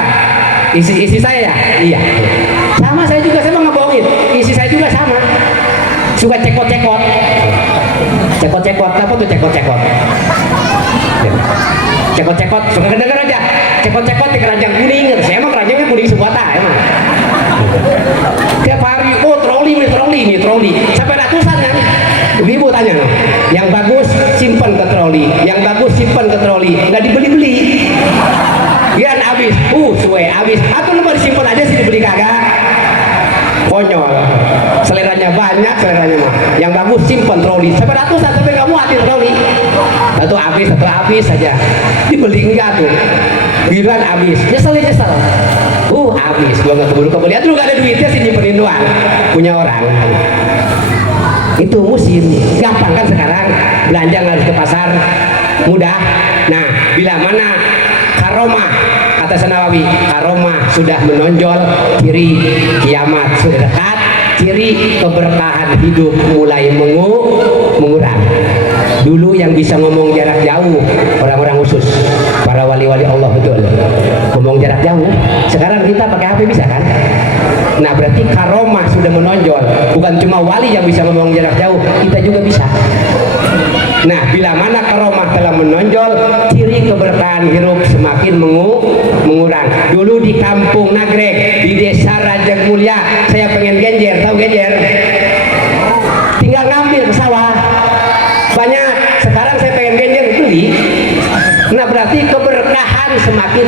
Isi saya ya? Iya. Sama saya juga, saya mau ngebohongin. Isi saya juga sama. Suka cekot. Apa tuh cekot? Cekot, suka kedengar aja. Cekot di keranjang kuning. Saya emang keranjangnya kuning sebuata emang. Tiap hari, oh troli. Sampai ratusan kan? Ibu tanya, yang bagus simpen ke troli, nggak dibeli. Gian habis, suwe habis. Atau lu baru simpen aja sih, dibeli kagak. Konyol. Seleranya banyak, mah. Yang bagus simpen troli. Sampai ratusan, sampai kamu hati troli. Satu habis saja. Dibeli enggak tuh. Giliran habis. Nyesel. Habis. Gua nggak keburu. Lihat lu nggak ada duitnya sih, nyimpenin doang. Punya orang. Itu musim. Gampang kan sekarang. Belanja nggak harus ke pasar. Mudah. Nah, bila mana karomah, kata Senawawi, karomah sudah menonjol, ciri kiamat sudah dekat, ciri keberkahan hidup mulai mengurang. Dulu yang bisa ngomong jarak jauh orang-orang khusus, para wali-wali Allah, betul, ngomong jarak jauh. Sekarang kita pakai HP bisa kan? Nah, berarti karomah sudah menonjol. Bukan cuma wali yang bisa ngomong jarak jauh, kita juga bisa. Nah, bila mana karomah telah menonjol, ciri keberkahan hidup semakin mengurang. Dulu di kampung Nagrek, di desa Raja Mulia, saya pengen genjer, tahu genjer? Tinggal ngambil ke sawah. Banyak. Sekarang saya pengen genjer, beli. Nah, berarti keberkahan semakin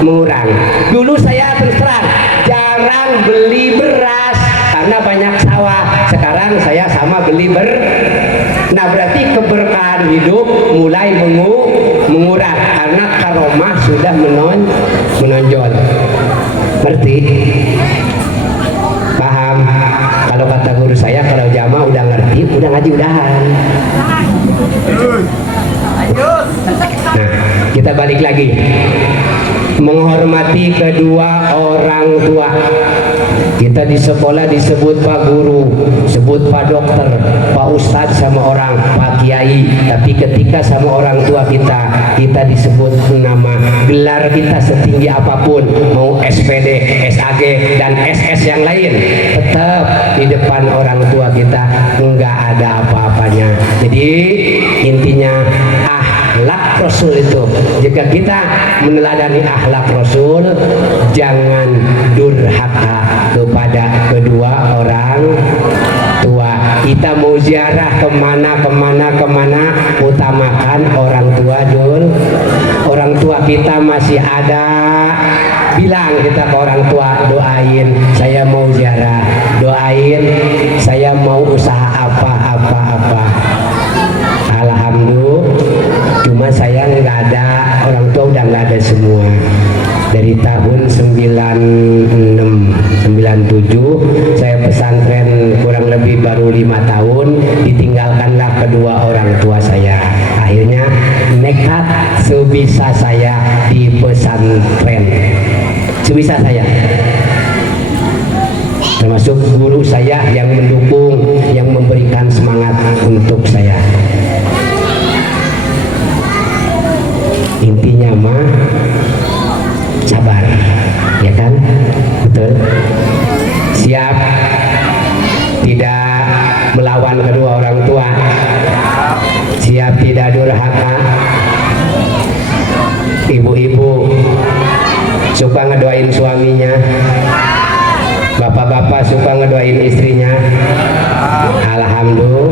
mengurang. Dulu saya terus terang jarang beli beras karena banyak sawah. Sekarang saya sama beli Nah, berarti keberkahan hidup mulai mengurang karena karomah sudah menonjol. Ngerti? Paham? Kalau kata guru saya, kalau jamaah udah ngerti, udah ngaji udahan. Nah, kita balik lagi. Menghormati kedua orang tua. Kita di sekolah disebut Pak Guru, sebut Pak Dokter, Pak Ustadz sama orang, Pak Kiai. Tapi ketika sama orang tua kita disebut nama. Gelar kita setinggi apapun, mau SPD, SAG, dan SS yang lain, tetap di depan orang tua kita nggak ada apa-apanya. Jadi intinya akhlak Rasul itu, jika kita meneladani akhlak Rasul, jangan durhaka kepada kedua orang tua. Kita mau ziarah kemana, utamakan orang tua dulu. Orang tua kita masih ada, doain saya mau ziarah, doain saya mau usaha apa. Alhamdulillah, cuma saya nggak ada, orang tua udah nggak ada semua. Dari tahun 96, 97 saya pesantren kurang lebih baru 5 tahun, ditinggalkanlah kedua orang tua saya. Akhirnya nekat sebisa saya di pesantren, sebisa saya, termasuk guru saya yang mendukung, yang memberikan semangat untuk saya. Intinya mah sabar, ya kan? Betul. Siap tidak melawan kedua orang tua, siap tidak durhaka. Ibu-ibu suka ngedoain suaminya, bapak-bapak suka ngedoain istrinya. Alhamdulillah.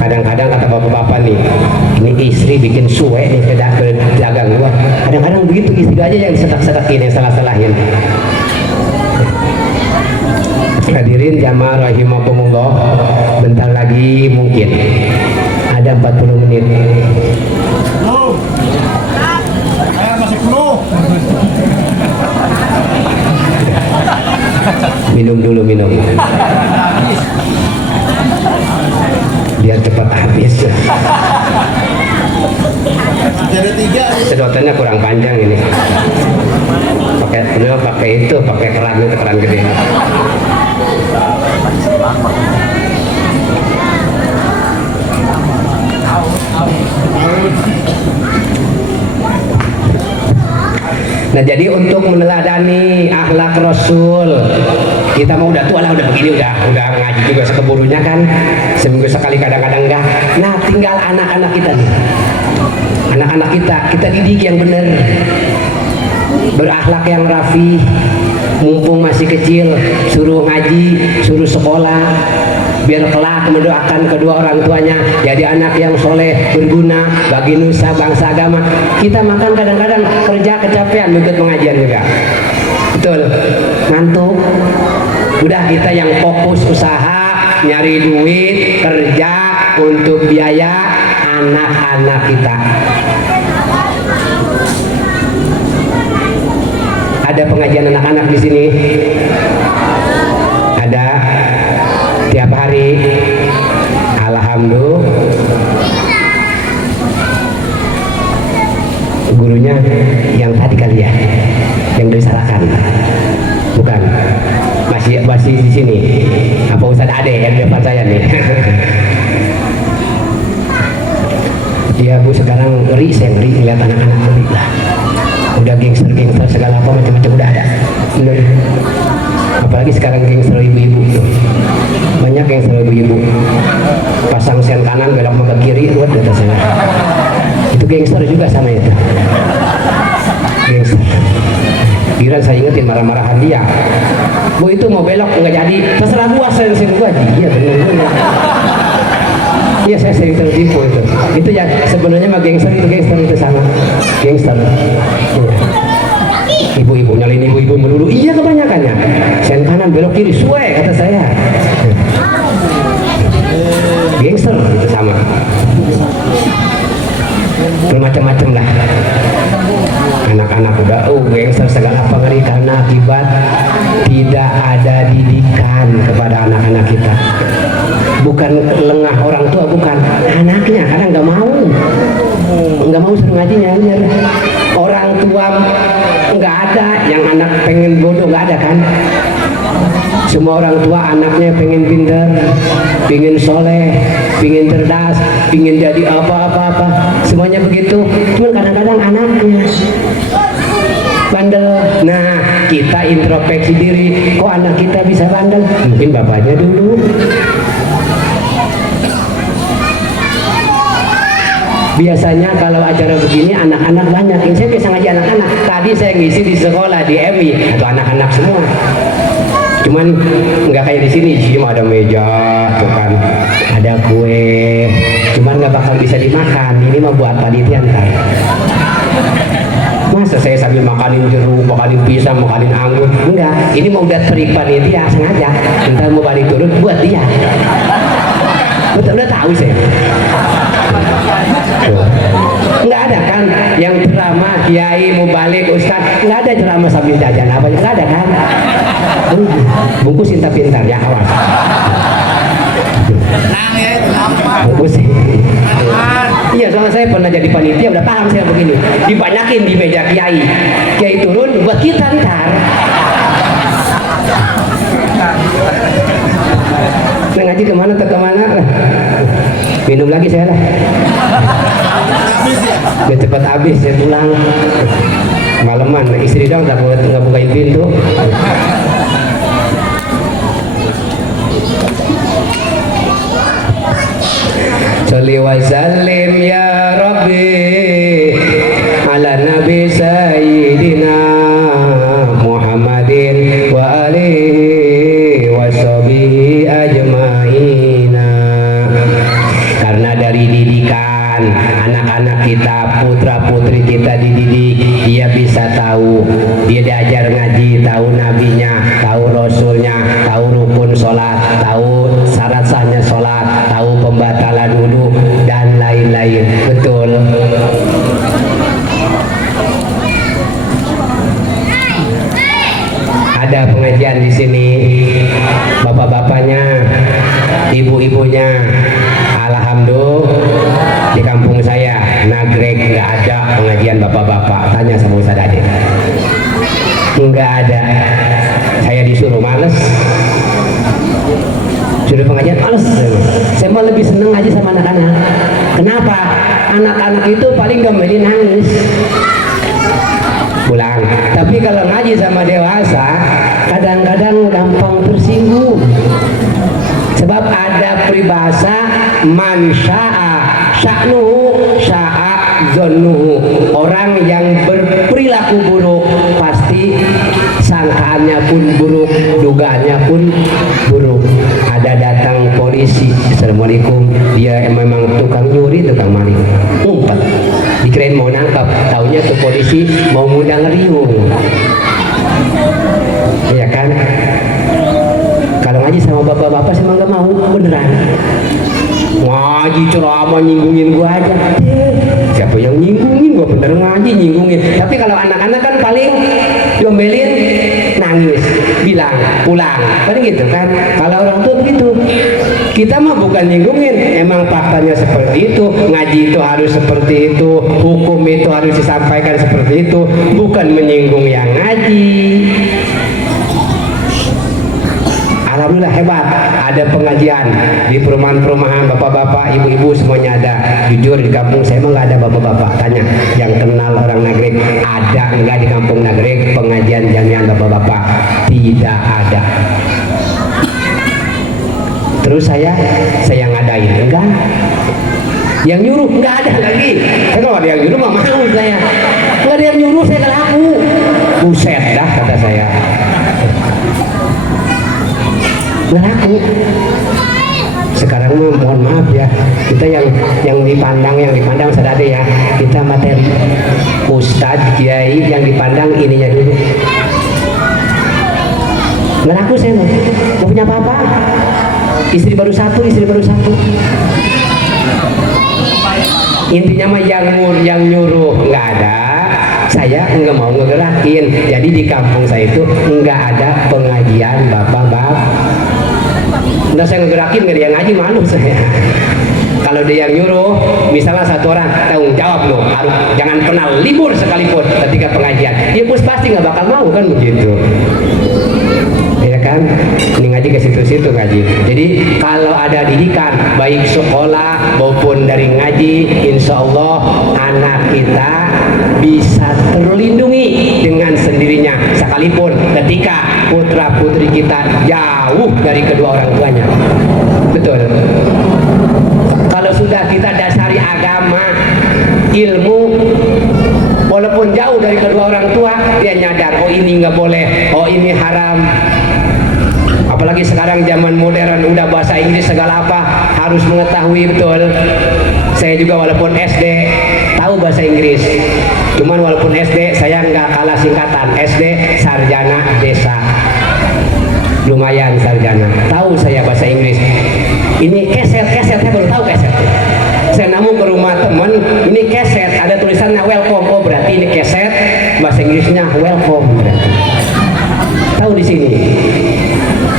Kadang-kadang kata bapak-bapak nih, ini istri bikin suwe nih ke dagang gua. Kadang-kadang begitu, istri aja yang sedak-sedakin, yang salah-salahin. Hadirin jamaah rahimakumullah, bentar lagi mungkin ada 40 menit. Masih penuh. Minum dulu, minum. Biar cepat habis. Jadi 3. Sedotannya kurang panjang ini. Pakai itu, pakai keran gede. Nah, jadi untuk meneladani akhlak Rasul, kita mau udah tua lah, udah begini, udah ngaji juga sekeburunya kan, seminggu sekali kadang-kadang enggak. Nah, tinggal anak-anak kita nih, anak-anak kita didik yang benar, berakhlak yang rafi. Mumpung masih kecil, suruh ngaji, suruh sekolah, biar kelak mendoakan kedua orang tuanya jadi anak yang soleh, berguna bagi nusa bangsa agama. Kita makan kadang-kadang kerja kecapean, ikut pengajian juga, betul, ngantuk. Udah kita yang fokus usaha, nyari duit, kerja untuk biaya anak-anak kita. Ada pengajian anak-anak di sini, ada tiap hari. Alhamdulillah. Gurunya yang tadi kali ya, yang dari Sarakan, bukan? Masih di sini. Apa Ustadz Ade yang di depan saya nih? Ya Bu, sekarang ngeri, saya ngeri ngeliat anak-anak ngeri lah. Udah gangster segala apa macam-macam udah ada. Bener. Apalagi sekarang gangster ibu-ibu tuh, banyak gangster ibu-ibu pasang sen kanan belok ke kiri, buat data saya itu gangster juga sama itu, gangster. Kira saya ingetin marah-marahan dia, Bu itu mau belok nggak jadi, terserah gua, sen gua. Iya bener. Iya, saya sering tertipu itu. Itu ya sebenarnya mah gangster itu sama gangster. Iya. Ibu-ibu nyalin ibu-ibu melulu. Iya kebanyakannya. Sen kanan belok kiri, suwe kata saya. Gangster itu sama. Bermacam-macam lah. Anak-anak udah gangster segala apa ngeri karena akibat tidak ada didikan kepada anak-anak kita. Bukan lengah orang tua, bukan anaknya, karena nggak mau suruh ngajinya. Orang tua nggak ada yang anak pengen bodoh, nggak ada kan? Semua orang tua anaknya pengen pintar, pengen soleh, pengen cerdas, pengen jadi apa-apa, semuanya begitu. Cuman kadang-kadang anaknya bandel. Nah, kita introspeksi diri, kok anak kita bisa bandel? Mungkin bapaknya dulu. Biasanya kalau acara begini anak-anak banyak. Saya biasa ngaji anak-anak. Tadi saya ngisi di sekolah di MI atau anak-anak semua. Cuman nggak kayak di sini sih, ada meja, tuh kan, ada kue. Cuman nggak bakal bisa dimakan. Ini mah buat panitia ntar. Masa saya sambil makanin jeruk, makanin pisang, makanin anggur? Enggak, ini mau udah terik panitia sengaja. Entah mau balik turun buat dia. Udah tahu saya. Enggak ada kan yang ceramah kiai mau balik ustad, enggak ada ceramah sambil jajan apa, enggak ada kan? Bungkusin tapi pintar ya, awas. Tenang ya, tenang. Bungkusin. Iya, soalnya saya pernah jadi panitia, udah paham saya begini. Dibanyakin di meja kiai, kiai turun buat kita ntar. Nah, ngaji kemana ke kemana? Minum lagi saya lah. Biar cepat habis saya pulang. Malaman, istri dong nggak bukain pintu. Sholli wa sallim ya Rabbi ala Nabi Sayyidina Muhammadin wa alihi wa sahbihi ajmaina. Karena dari didikan anak-anak kita, putra-putri kita dididik, dia bisa tahu, dia diajar ngaji, tahu nabinya, tahu rasulnya, tahu rukun sholat, tahu syarat sahnya sholat, tahu pembatalan wudhu dan lain-lain. Betul. Ada pengajian di sini, bapak-bapaknya, ibu-ibunya. Alhamdulillah di kampung saya Nagreg nggak ada pengajian bapak-bapak. Tanya sama Ustaz Adit, nggak ada. Saya disuruh males, suruh pengajian males. Saya mau lebih seneng aja sama anak-anak. Kenapa? Anak-anak itu paling gampang nangis pulang. Tapi kalau ngaji sama dewasa, kadang-kadang gampang tersinggung. Sebab ada peribahasa man sya'a sya'nuhu sya'a zonnuhu. Orang yang berperilaku buruk pasti sangkaannya pun buruk, dugaannya pun buruk. Ada datang polisi, assalamualaikum, dia memang tukang nyuri, tukang maling, ngumpet, dikirain mau nangkap, taunya tuh polisi mau ngundang riung. Iya kan? Kalau ngaji sama bapak-bapak saya nggak mau, beneran. Ngaji ceramah nyinggungin gua aja. Siapa yang nyinggungin gua, bener ngaji nyinggungin. Tapi kalau anak-anak kan paling diomelin, nangis, bilang pulang, paling gitu kan. Kalau orang tua begitu. Kita mah bukan nyinggungin, emang faktanya seperti itu. Ngaji itu harus seperti itu, hukum itu harus disampaikan seperti itu, bukan menyinggung yang ngaji. Alhamdulillah hebat, ada pengajian di perumahan-perumahan, bapak-bapak, ibu-ibu semuanya ada. Jujur di kampung saya emang nggak ada bapak-bapak. Tanya yang kenal orang Nagreg, ada nggak di kampung Nagreg pengajian jamiah bapak-bapak? Tidak ada. Terus saya ngadain, enggak. Yang nyuruh nggak ada lagi. Saya kalau ada yang nyuruh mah mau saya. Nggak ada yang nyuruh saya nggak laku. Buset dah kata saya. Nggak laku. Sekarang mah mohon maaf ya, kita yang dipandang sadade ya, kita materi. Ustadz, kiai yang dipandang ininya dulu. Nggak laku saya mah, nggak punya apa-apa. Istri baru satu. Intinya mah yang nyuruh nggak ada. Saya nggak mau ngegerakin. Jadi di kampung saya itu nggak ada pengajian bapak-bapak. Nggak saya ngegerakin, nggak ada yang ngaji, malu saya. Kalau dia yang nyuruh, misalnya satu orang tanggung jawab loh, harus jangan pernah libur sekalipun ketika pengajian. Dia pun pasti nggak bakal mau kan begitu. Ya kan, ini ngaji ke situ-situ ngaji. Jadi kalau ada didikan baik sekolah maupun dari ngaji, insya Allah anak kita bisa terlindungi dengan sendirinya sekalipun ketika putra putri kita jauh dari kedua orang tuanya. Betul. Kalau sudah kita dasari agama, ilmu, walaupun jauh dari kedua orang tua, dia nyadar, oh ini nggak boleh, oh ini haram. Apalagi sekarang zaman modern, udah bahasa Inggris segala apa harus mengetahui betul. Saya juga walaupun SD tahu bahasa Inggris, Cuman walaupun SD saya nggak kalah singkatan, SD sarjana desa, lumayan sarjana. Tahu saya bahasa Inggris. Ini keset saya baru tahu keset. Saya namu ke rumah teman, ini keset ada tulisannya welcome, oh berarti ini keset bahasa Inggrisnya welcome. Tahu di sini?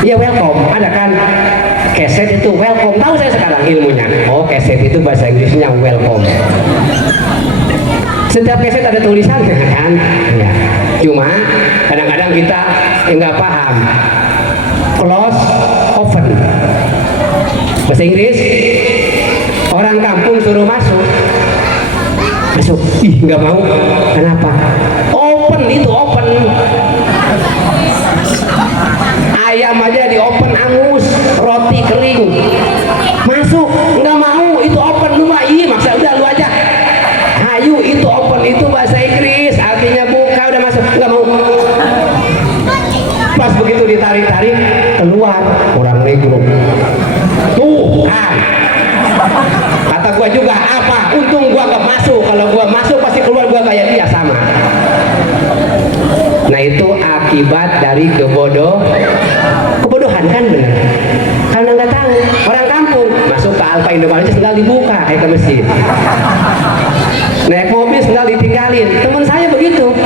Iya welcome, ada kan? Keset itu welcome. Tahu saya sekarang ilmunya. Oh keset itu bahasa Inggrisnya welcome. Setiap keset ada tulisannya kan? Ya. Cuma kadang-kadang kita nggak paham. Close open. Bahasa Inggris orang kampung suruh masuk, ih nggak mau. Kenapa? Open itu open. Ayam aja di open angus, roti kering masuk nggak mau, itu open. Lu mah iya maksa udah lu aja. Ayo itu open itu bahasa Inggris artinya buka, udah masuk nggak mau. Pas begitu ditarik-tarik keluar orang negro. Tuh kan kata gua juga apa untung gua gak masuk, kalau gua masuk pasti keluar gua kayak dia sama. Nah itu akibat dari kebodohan kan, benar karena nggak tahu. Orang kampung masuk ke Alfa Indomaret tinggal dibuka kayak ke masjid, naik mobil tinggal ditinggalin. Teman saya begitu,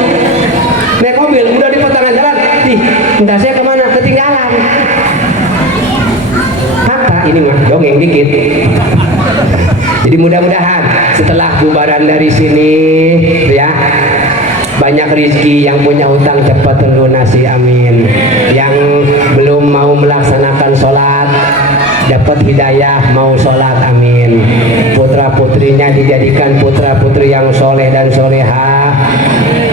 naik mobil udah di pertengahan jalan, ih entah saya kemana, ketinggalan. Ini mah dongeng dikit. Jadi mudah-mudahan setelah bubaran dari sini ya, banyak rezeki. Yang punya hutang cepat terlunasi, amin. Yang belum mau melaksanakan sholat dapat hidayah mau sholat, amin. Putra putrinya dijadikan putra putri yang soleh dan soleha,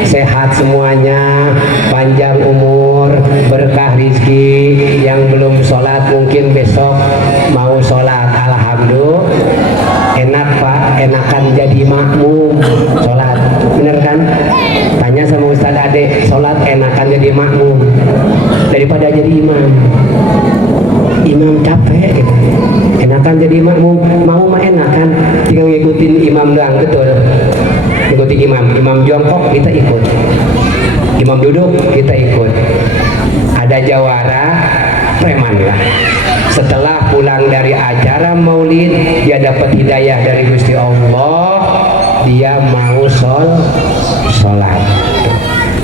sehat semuanya, panjang umur, berkah rezeki. Yang belum sholat mungkin besok mau sholat, alhamdulillah. Enak Pak, enakan jadi makmum sholat, bener kan? Tanya sama Ustaz Ade, sholat enakan jadi makmum daripada jadi imam. Imam capek gitu. Enakan jadi makmum, mau mah enakan tinggal ngikutin imam doang, betul. Ikutin imam jongkok kita ikut, imam duduk kita ikut. Ada jawara preman lah. Setelah pulang dari acara maulid, dia dapat hidayah dari Gusti Allah, dia mau sholat.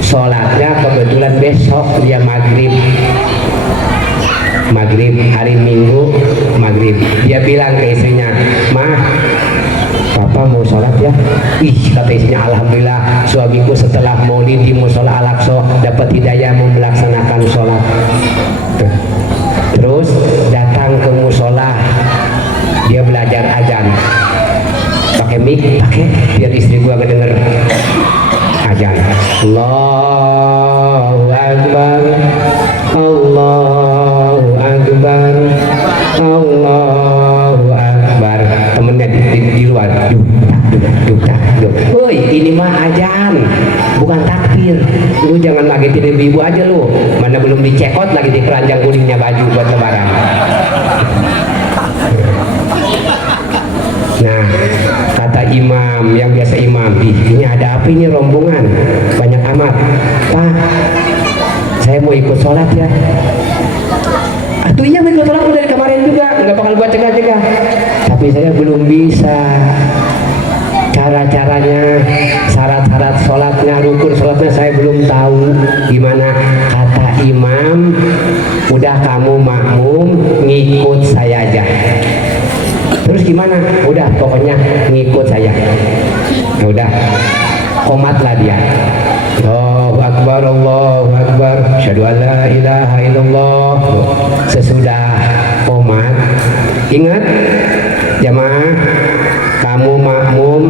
Sholatnya kebetulan besok dia maghrib hari Minggu maghrib. Dia bilang ke istrinya, "Mah, Papa mau sholat ya?" Ih, kata istrinya, alhamdulillah suamiku setelah maulid di musola Al-Aqsa dapat hidayah mau melaksanakan sholat. Terus datang ke musola, dia belajar azan pakai mic, biar istri gua ngedenger azan. Allahu Akbar, Allahu Akbar, Allahu Akbar. Temennya di luar, duk. Woi, ini mah azan, bukan takbir. Lu jangan lagi tidur ibu aja lu. Mana belum dicekot lagi di keranjang kuningnya baju buat lebaran. Nah, kata imam yang biasa imam, ini ada apa ini rombongan banyak amat. Pak, saya mau ikut sholat ya. Atuh iya mau ikut sholat dari kemarin juga, nggak bakal buat cegah-cegah. Tapi saya belum bisa. Cara-caranya, syarat-syarat sholatnya, rukun sholatnya saya belum tahu gimana. Kata imam, udah kamu makmum, ngikut saya aja. Terus gimana? Udah pokoknya ngikut saya. Ya udah, komatlah dia. Allahu Akbar, Allahu Akbar, asyhadu an la ilaha illallah. Sesudah komat, ingat jamaah, kamu makmum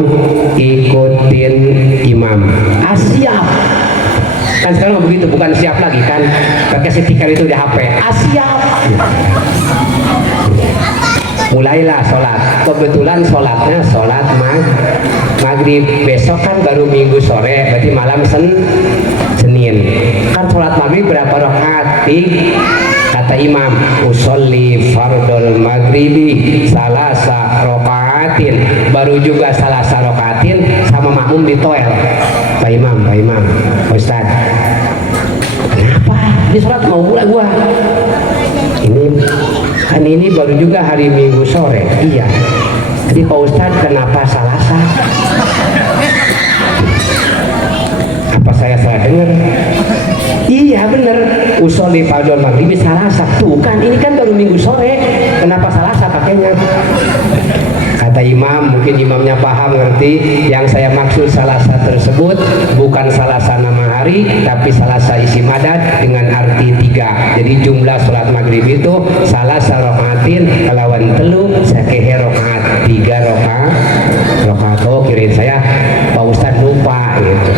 ikutin imam. Siap. Kan sekarang begitu, bukan siap lagi kan, pakai stiker itu di HP. Siap. Mulailah sholat. Kebetulan sholatnya sholat maghrib. Besok kan baru minggu sore, berarti malam Senin. Kan sholat maghrib berapa rakaat? Kata imam, usolli fardol maghribi salasa rokaatin. Baru juga salasa rokaatin sama makmum di toel. Pak Imam, Pak Ustad, kenapa? Ini sholat mau mulai gua. Ini baru juga hari Minggu sore. Iya. Jadi Pak Ustad kenapa Salasa? Apa saya salah dengar? Iya bener. Usolli fardhol maghribi Salasa. Tuh kan ini kan baru Minggu sore. Kenapa Salasa pakainya? Kata imam, mungkin imamnya paham ngerti yang saya maksud Salasa tersebut bukan Salasa nama hari tapi Salasa isi madad dengan arti 3. Jadi jumlah sholat maghrib itu Salasa rokaatin kelawan telu sakehe rokaat 3 rokaat. Oh kirain saya Pak Ustadz lupa gitu.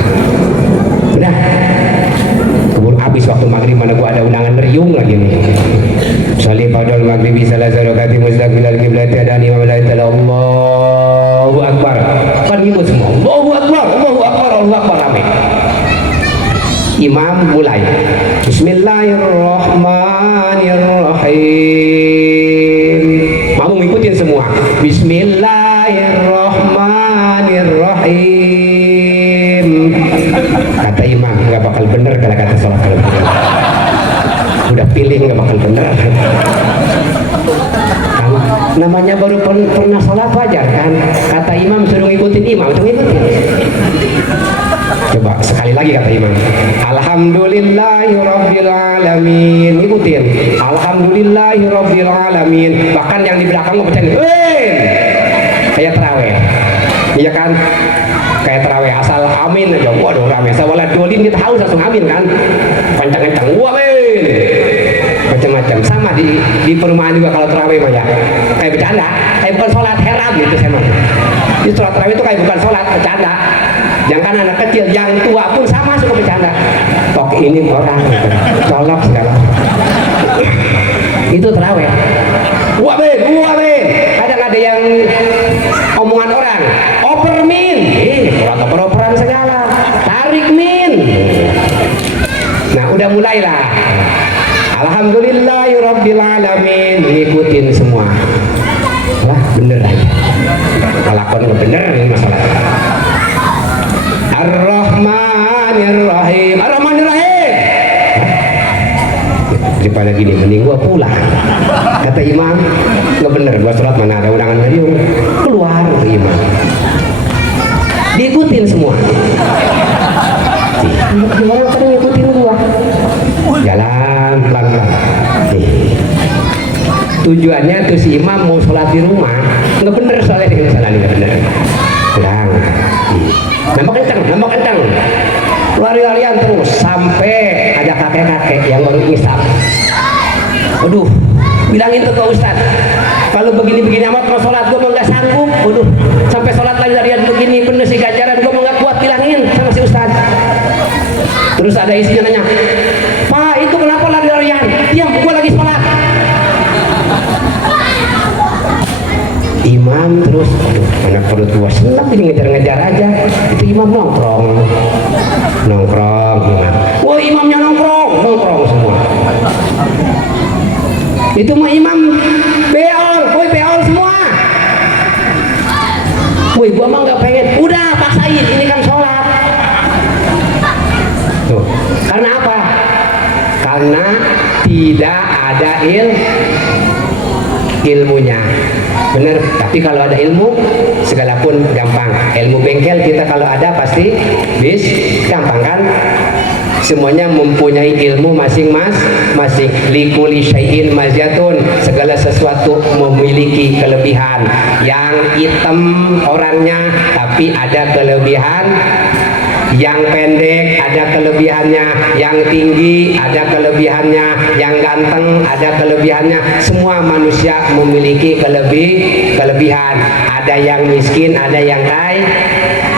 Udah keburu habis waktu maghrib, mana gua ada undangan meriung lagi nih. Sholli fardhol maghribi salasa rakaat mustaqbilal qiblat adani wa la ilaha Allahu akbar. Kan ngikut semua. Allahu akbar, Allahu akbar, Allahu akbar. Amin. Imam mulai. Bismillahirrahmanirrahim. Mau ngikutin semua. Bismillahirrahmanirrahim. Kata imam nggak bakal bener kalau kata sholat kalau bener. Udah pilih nggak bakal bener. Kan namanya baru pernah sholat wajar kan. Kata imam suruh ngikutin imam itu ngikutin. Coba sekali lagi kata imam. Alhamdulillahirobbilalamin. Ngikutin. Alhamdulillahirobbilalamin. Bahkan yang di belakang mau bercanda. Kayak terawih. Iya kan? Kayak terawih asal amin aja, waduh rame. Sawalat dolin kita haus langsung amin kan, kencang-kencang, amin, macam-macam. Sama di perumahan juga kalau terawih mah ya, kayak bercanda, kayak bukan sholat heram gitu saya mah. Di sholat terawih itu kayak bukan sholat, bercanda. Jangan anak kecil, yang tua pun sama suka bercanda. Tok ini orang, gitu. Colok segala. Itu terawih. Amin. Kadang ada yang omongan orang. Oper-operan segala, tarik min. Nah udah mulailah. Alhamdulillahirobbilalamin. Ngikutin semua. Lah bener aja. Kelakon nggak bener ini masalah. Ar-Rahmanir-Rahim. Ar-Rahmanir-Rahim. Daripada gini mending gua pulang. Kata imam nggak bener, gua sholat mana ada undangan ngeriung. Keluar imam. Diikutin semua. Gimana tadi ngikutin gua? Jalan pelan-pelan. Tujuannya tuh si imam mau sholat di rumah, nggak bener soalnya di sana nggak bener. Kurang. Nambah kencang. Lari-larian terus sampai ada kakek-kakek yang baru ngisap. Waduh, bilangin tuh ke Ustadz. Kalau begini-begini amat mau sholat gue mau nggak sanggup. Waduh, sampai sholat lari-larian begini bener sih ganjaran gue mau nggak kuat, bilangin sama si Ustadz. Terus ada isinya nanya, Pak itu kenapa lari-larian? Diam, gue lagi sholat. Imam terus, aduh anak perut gue senang ini ngejar-ngejar aja. Itu imam nongkrong imam. Wah imamnya nongkrong semua. Itu mah imam beol semua. Woi gua mah nggak pengen. Udah paksain, ini kan sholat. Tuh. Karena apa? Karena tidak ada ilmunya. Bener, tapi kalau ada ilmu segala pun gampang. Ilmu bengkel kita kalau ada pasti gampang kan? Semuanya mempunyai ilmu masing-masing. Likuli syai'in maziyatun. Segala sesuatu memiliki kelebihan. Yang hitam orangnya tapi ada kelebihan. Yang pendek ada kelebihannya, yang tinggi ada kelebihannya, yang ganteng ada kelebihannya. Semua manusia memiliki kelebihan. Ada yang miskin, ada yang kaya.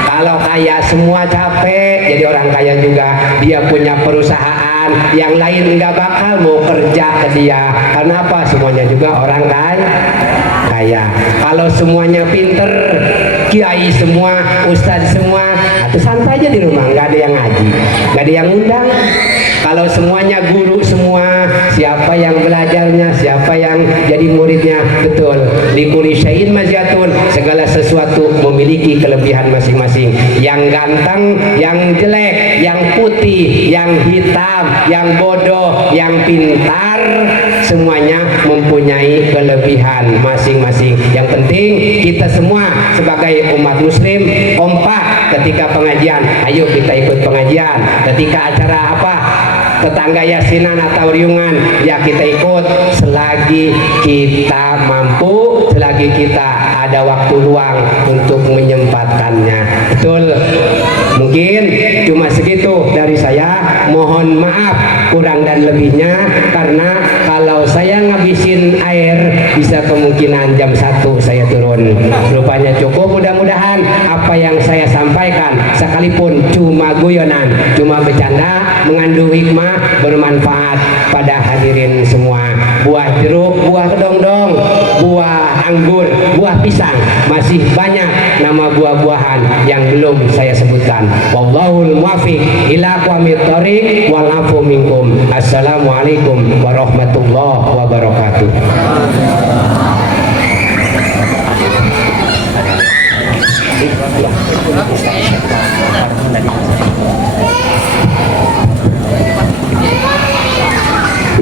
Kalau kaya semua capek jadi orang kaya juga. Dia punya perusahaan, yang lain nggak bakal mau kerja ke dia. Karena apa? Semuanya juga orang kaya. Kalau semuanya pinter, kiai semua, ustadz semua, atau santai aja di rumah, nggak ada yang ngaji, nggak ada yang undang. Kalau semuanya guru semua, siapa yang belajarnya, siapa yang jadi muridnya, betul. Likuli syai'in maziyatun, segala sesuatu memiliki kelebihan masing-masing. Yang ganteng, yang Islam, yang bodoh, yang pintar, semuanya mempunyai kelebihan masing-masing. Yang penting kita semua sebagai umat muslim kompak ketika pengajian. Ayo kita ikut pengajian. Ketika acara apa, tetangga yasinan atau riungan, ya kita ikut selagi kita mampu, selagi kita ada waktu luang untuk menyempatkannya. Betul. Mungkin cuma segitu dari saya. Mohon maaf kurang dan lebihnya, karena kalau saya ngabisin air bisa kemungkinan jam 1 saya turun. Rupanya cukup. Mudah-mudahan apa yang saya sampaikan sekalipun cuma guyonan, cuma bercanda, mengandung hikmah, bermanfaat pada hadirin semua. Buah jeruk, buah kedongdong, buah anggur, buah pisang, masih banyak nama buah-buahan yang belum saya sebutkan. Wallahul muwaffiq ila aqwamit thoriq wal afu minkum. Assalamualaikum warahmatullahi wabarakatuh.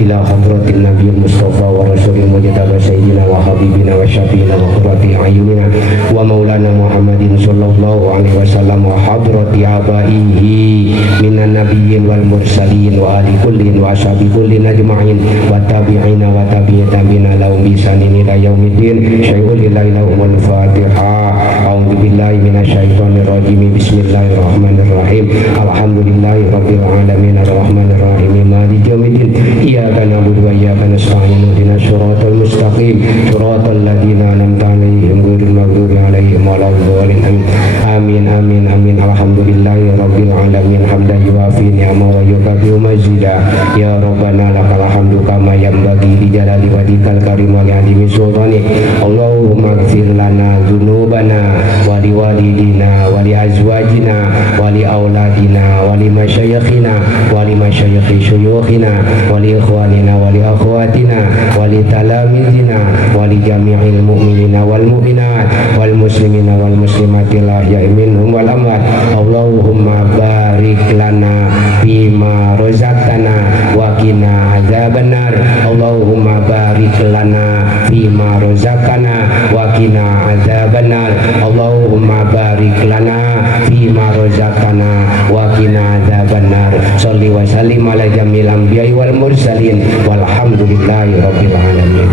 Ila hadratin Nabi Mustafa wa Rasulil Mujtaba Sayyidina wa Habibina wa Syafiina wa Qurrati Ayunina wa Maulana Muhammadin sallallahu alaihi wasallam wa hadrati abaihi minan nabiyyin wal mursalin wa ali kullin wa ashabi kullin ajma'in wa tabi'ina wa tabi'ina lahum bi ihsanin ila yaumiddin. Syai'ul lillahi lahumul Fatihah. A'udzu billahi minasyaitonir rajim. Bismillahirrahmanirrahim. Alhamdulillahi rabbil alamin arrahmanir rahim maliki yaumiddin. Iyyaka na'budu wa iyyaka nasta'in ihdinas siratal mustaqim siratal ladzina an'amta 'alaihim ghairil maghdubi 'alaihim waladdallin. Amin amin amin. Alhamdulillahi rabbil alamin hamdan yuwafi ni'amahu wa yukafi mazida. Ya rabbana lakal hamdu kama yanbaghi li jalali wajhikal karim wa li 'azimi sultanik. Allahumma ighfir lana dzunubana wa li walidina wa li azwajina wa li auladina wa li masyayikhina wa li masyayikhi syuyukhina wa li ikhwanina wa li akhwatina wa li talamizina wa li jami'il mu'minina wal mu'minat wal muslimina wal muslimati lahya'i minhum wal amwat. Allahumma barik lana bima razaqtana wa qina adzabannar. Allahumma barik lana bima razaqtana wa qina adzabannar. Allahumma barik lana bima razaqtana wa qina adzabannar. Shalli wa sallim ala jamil anbiya'i wal mursalin walhamdulillahi rabbil alamin.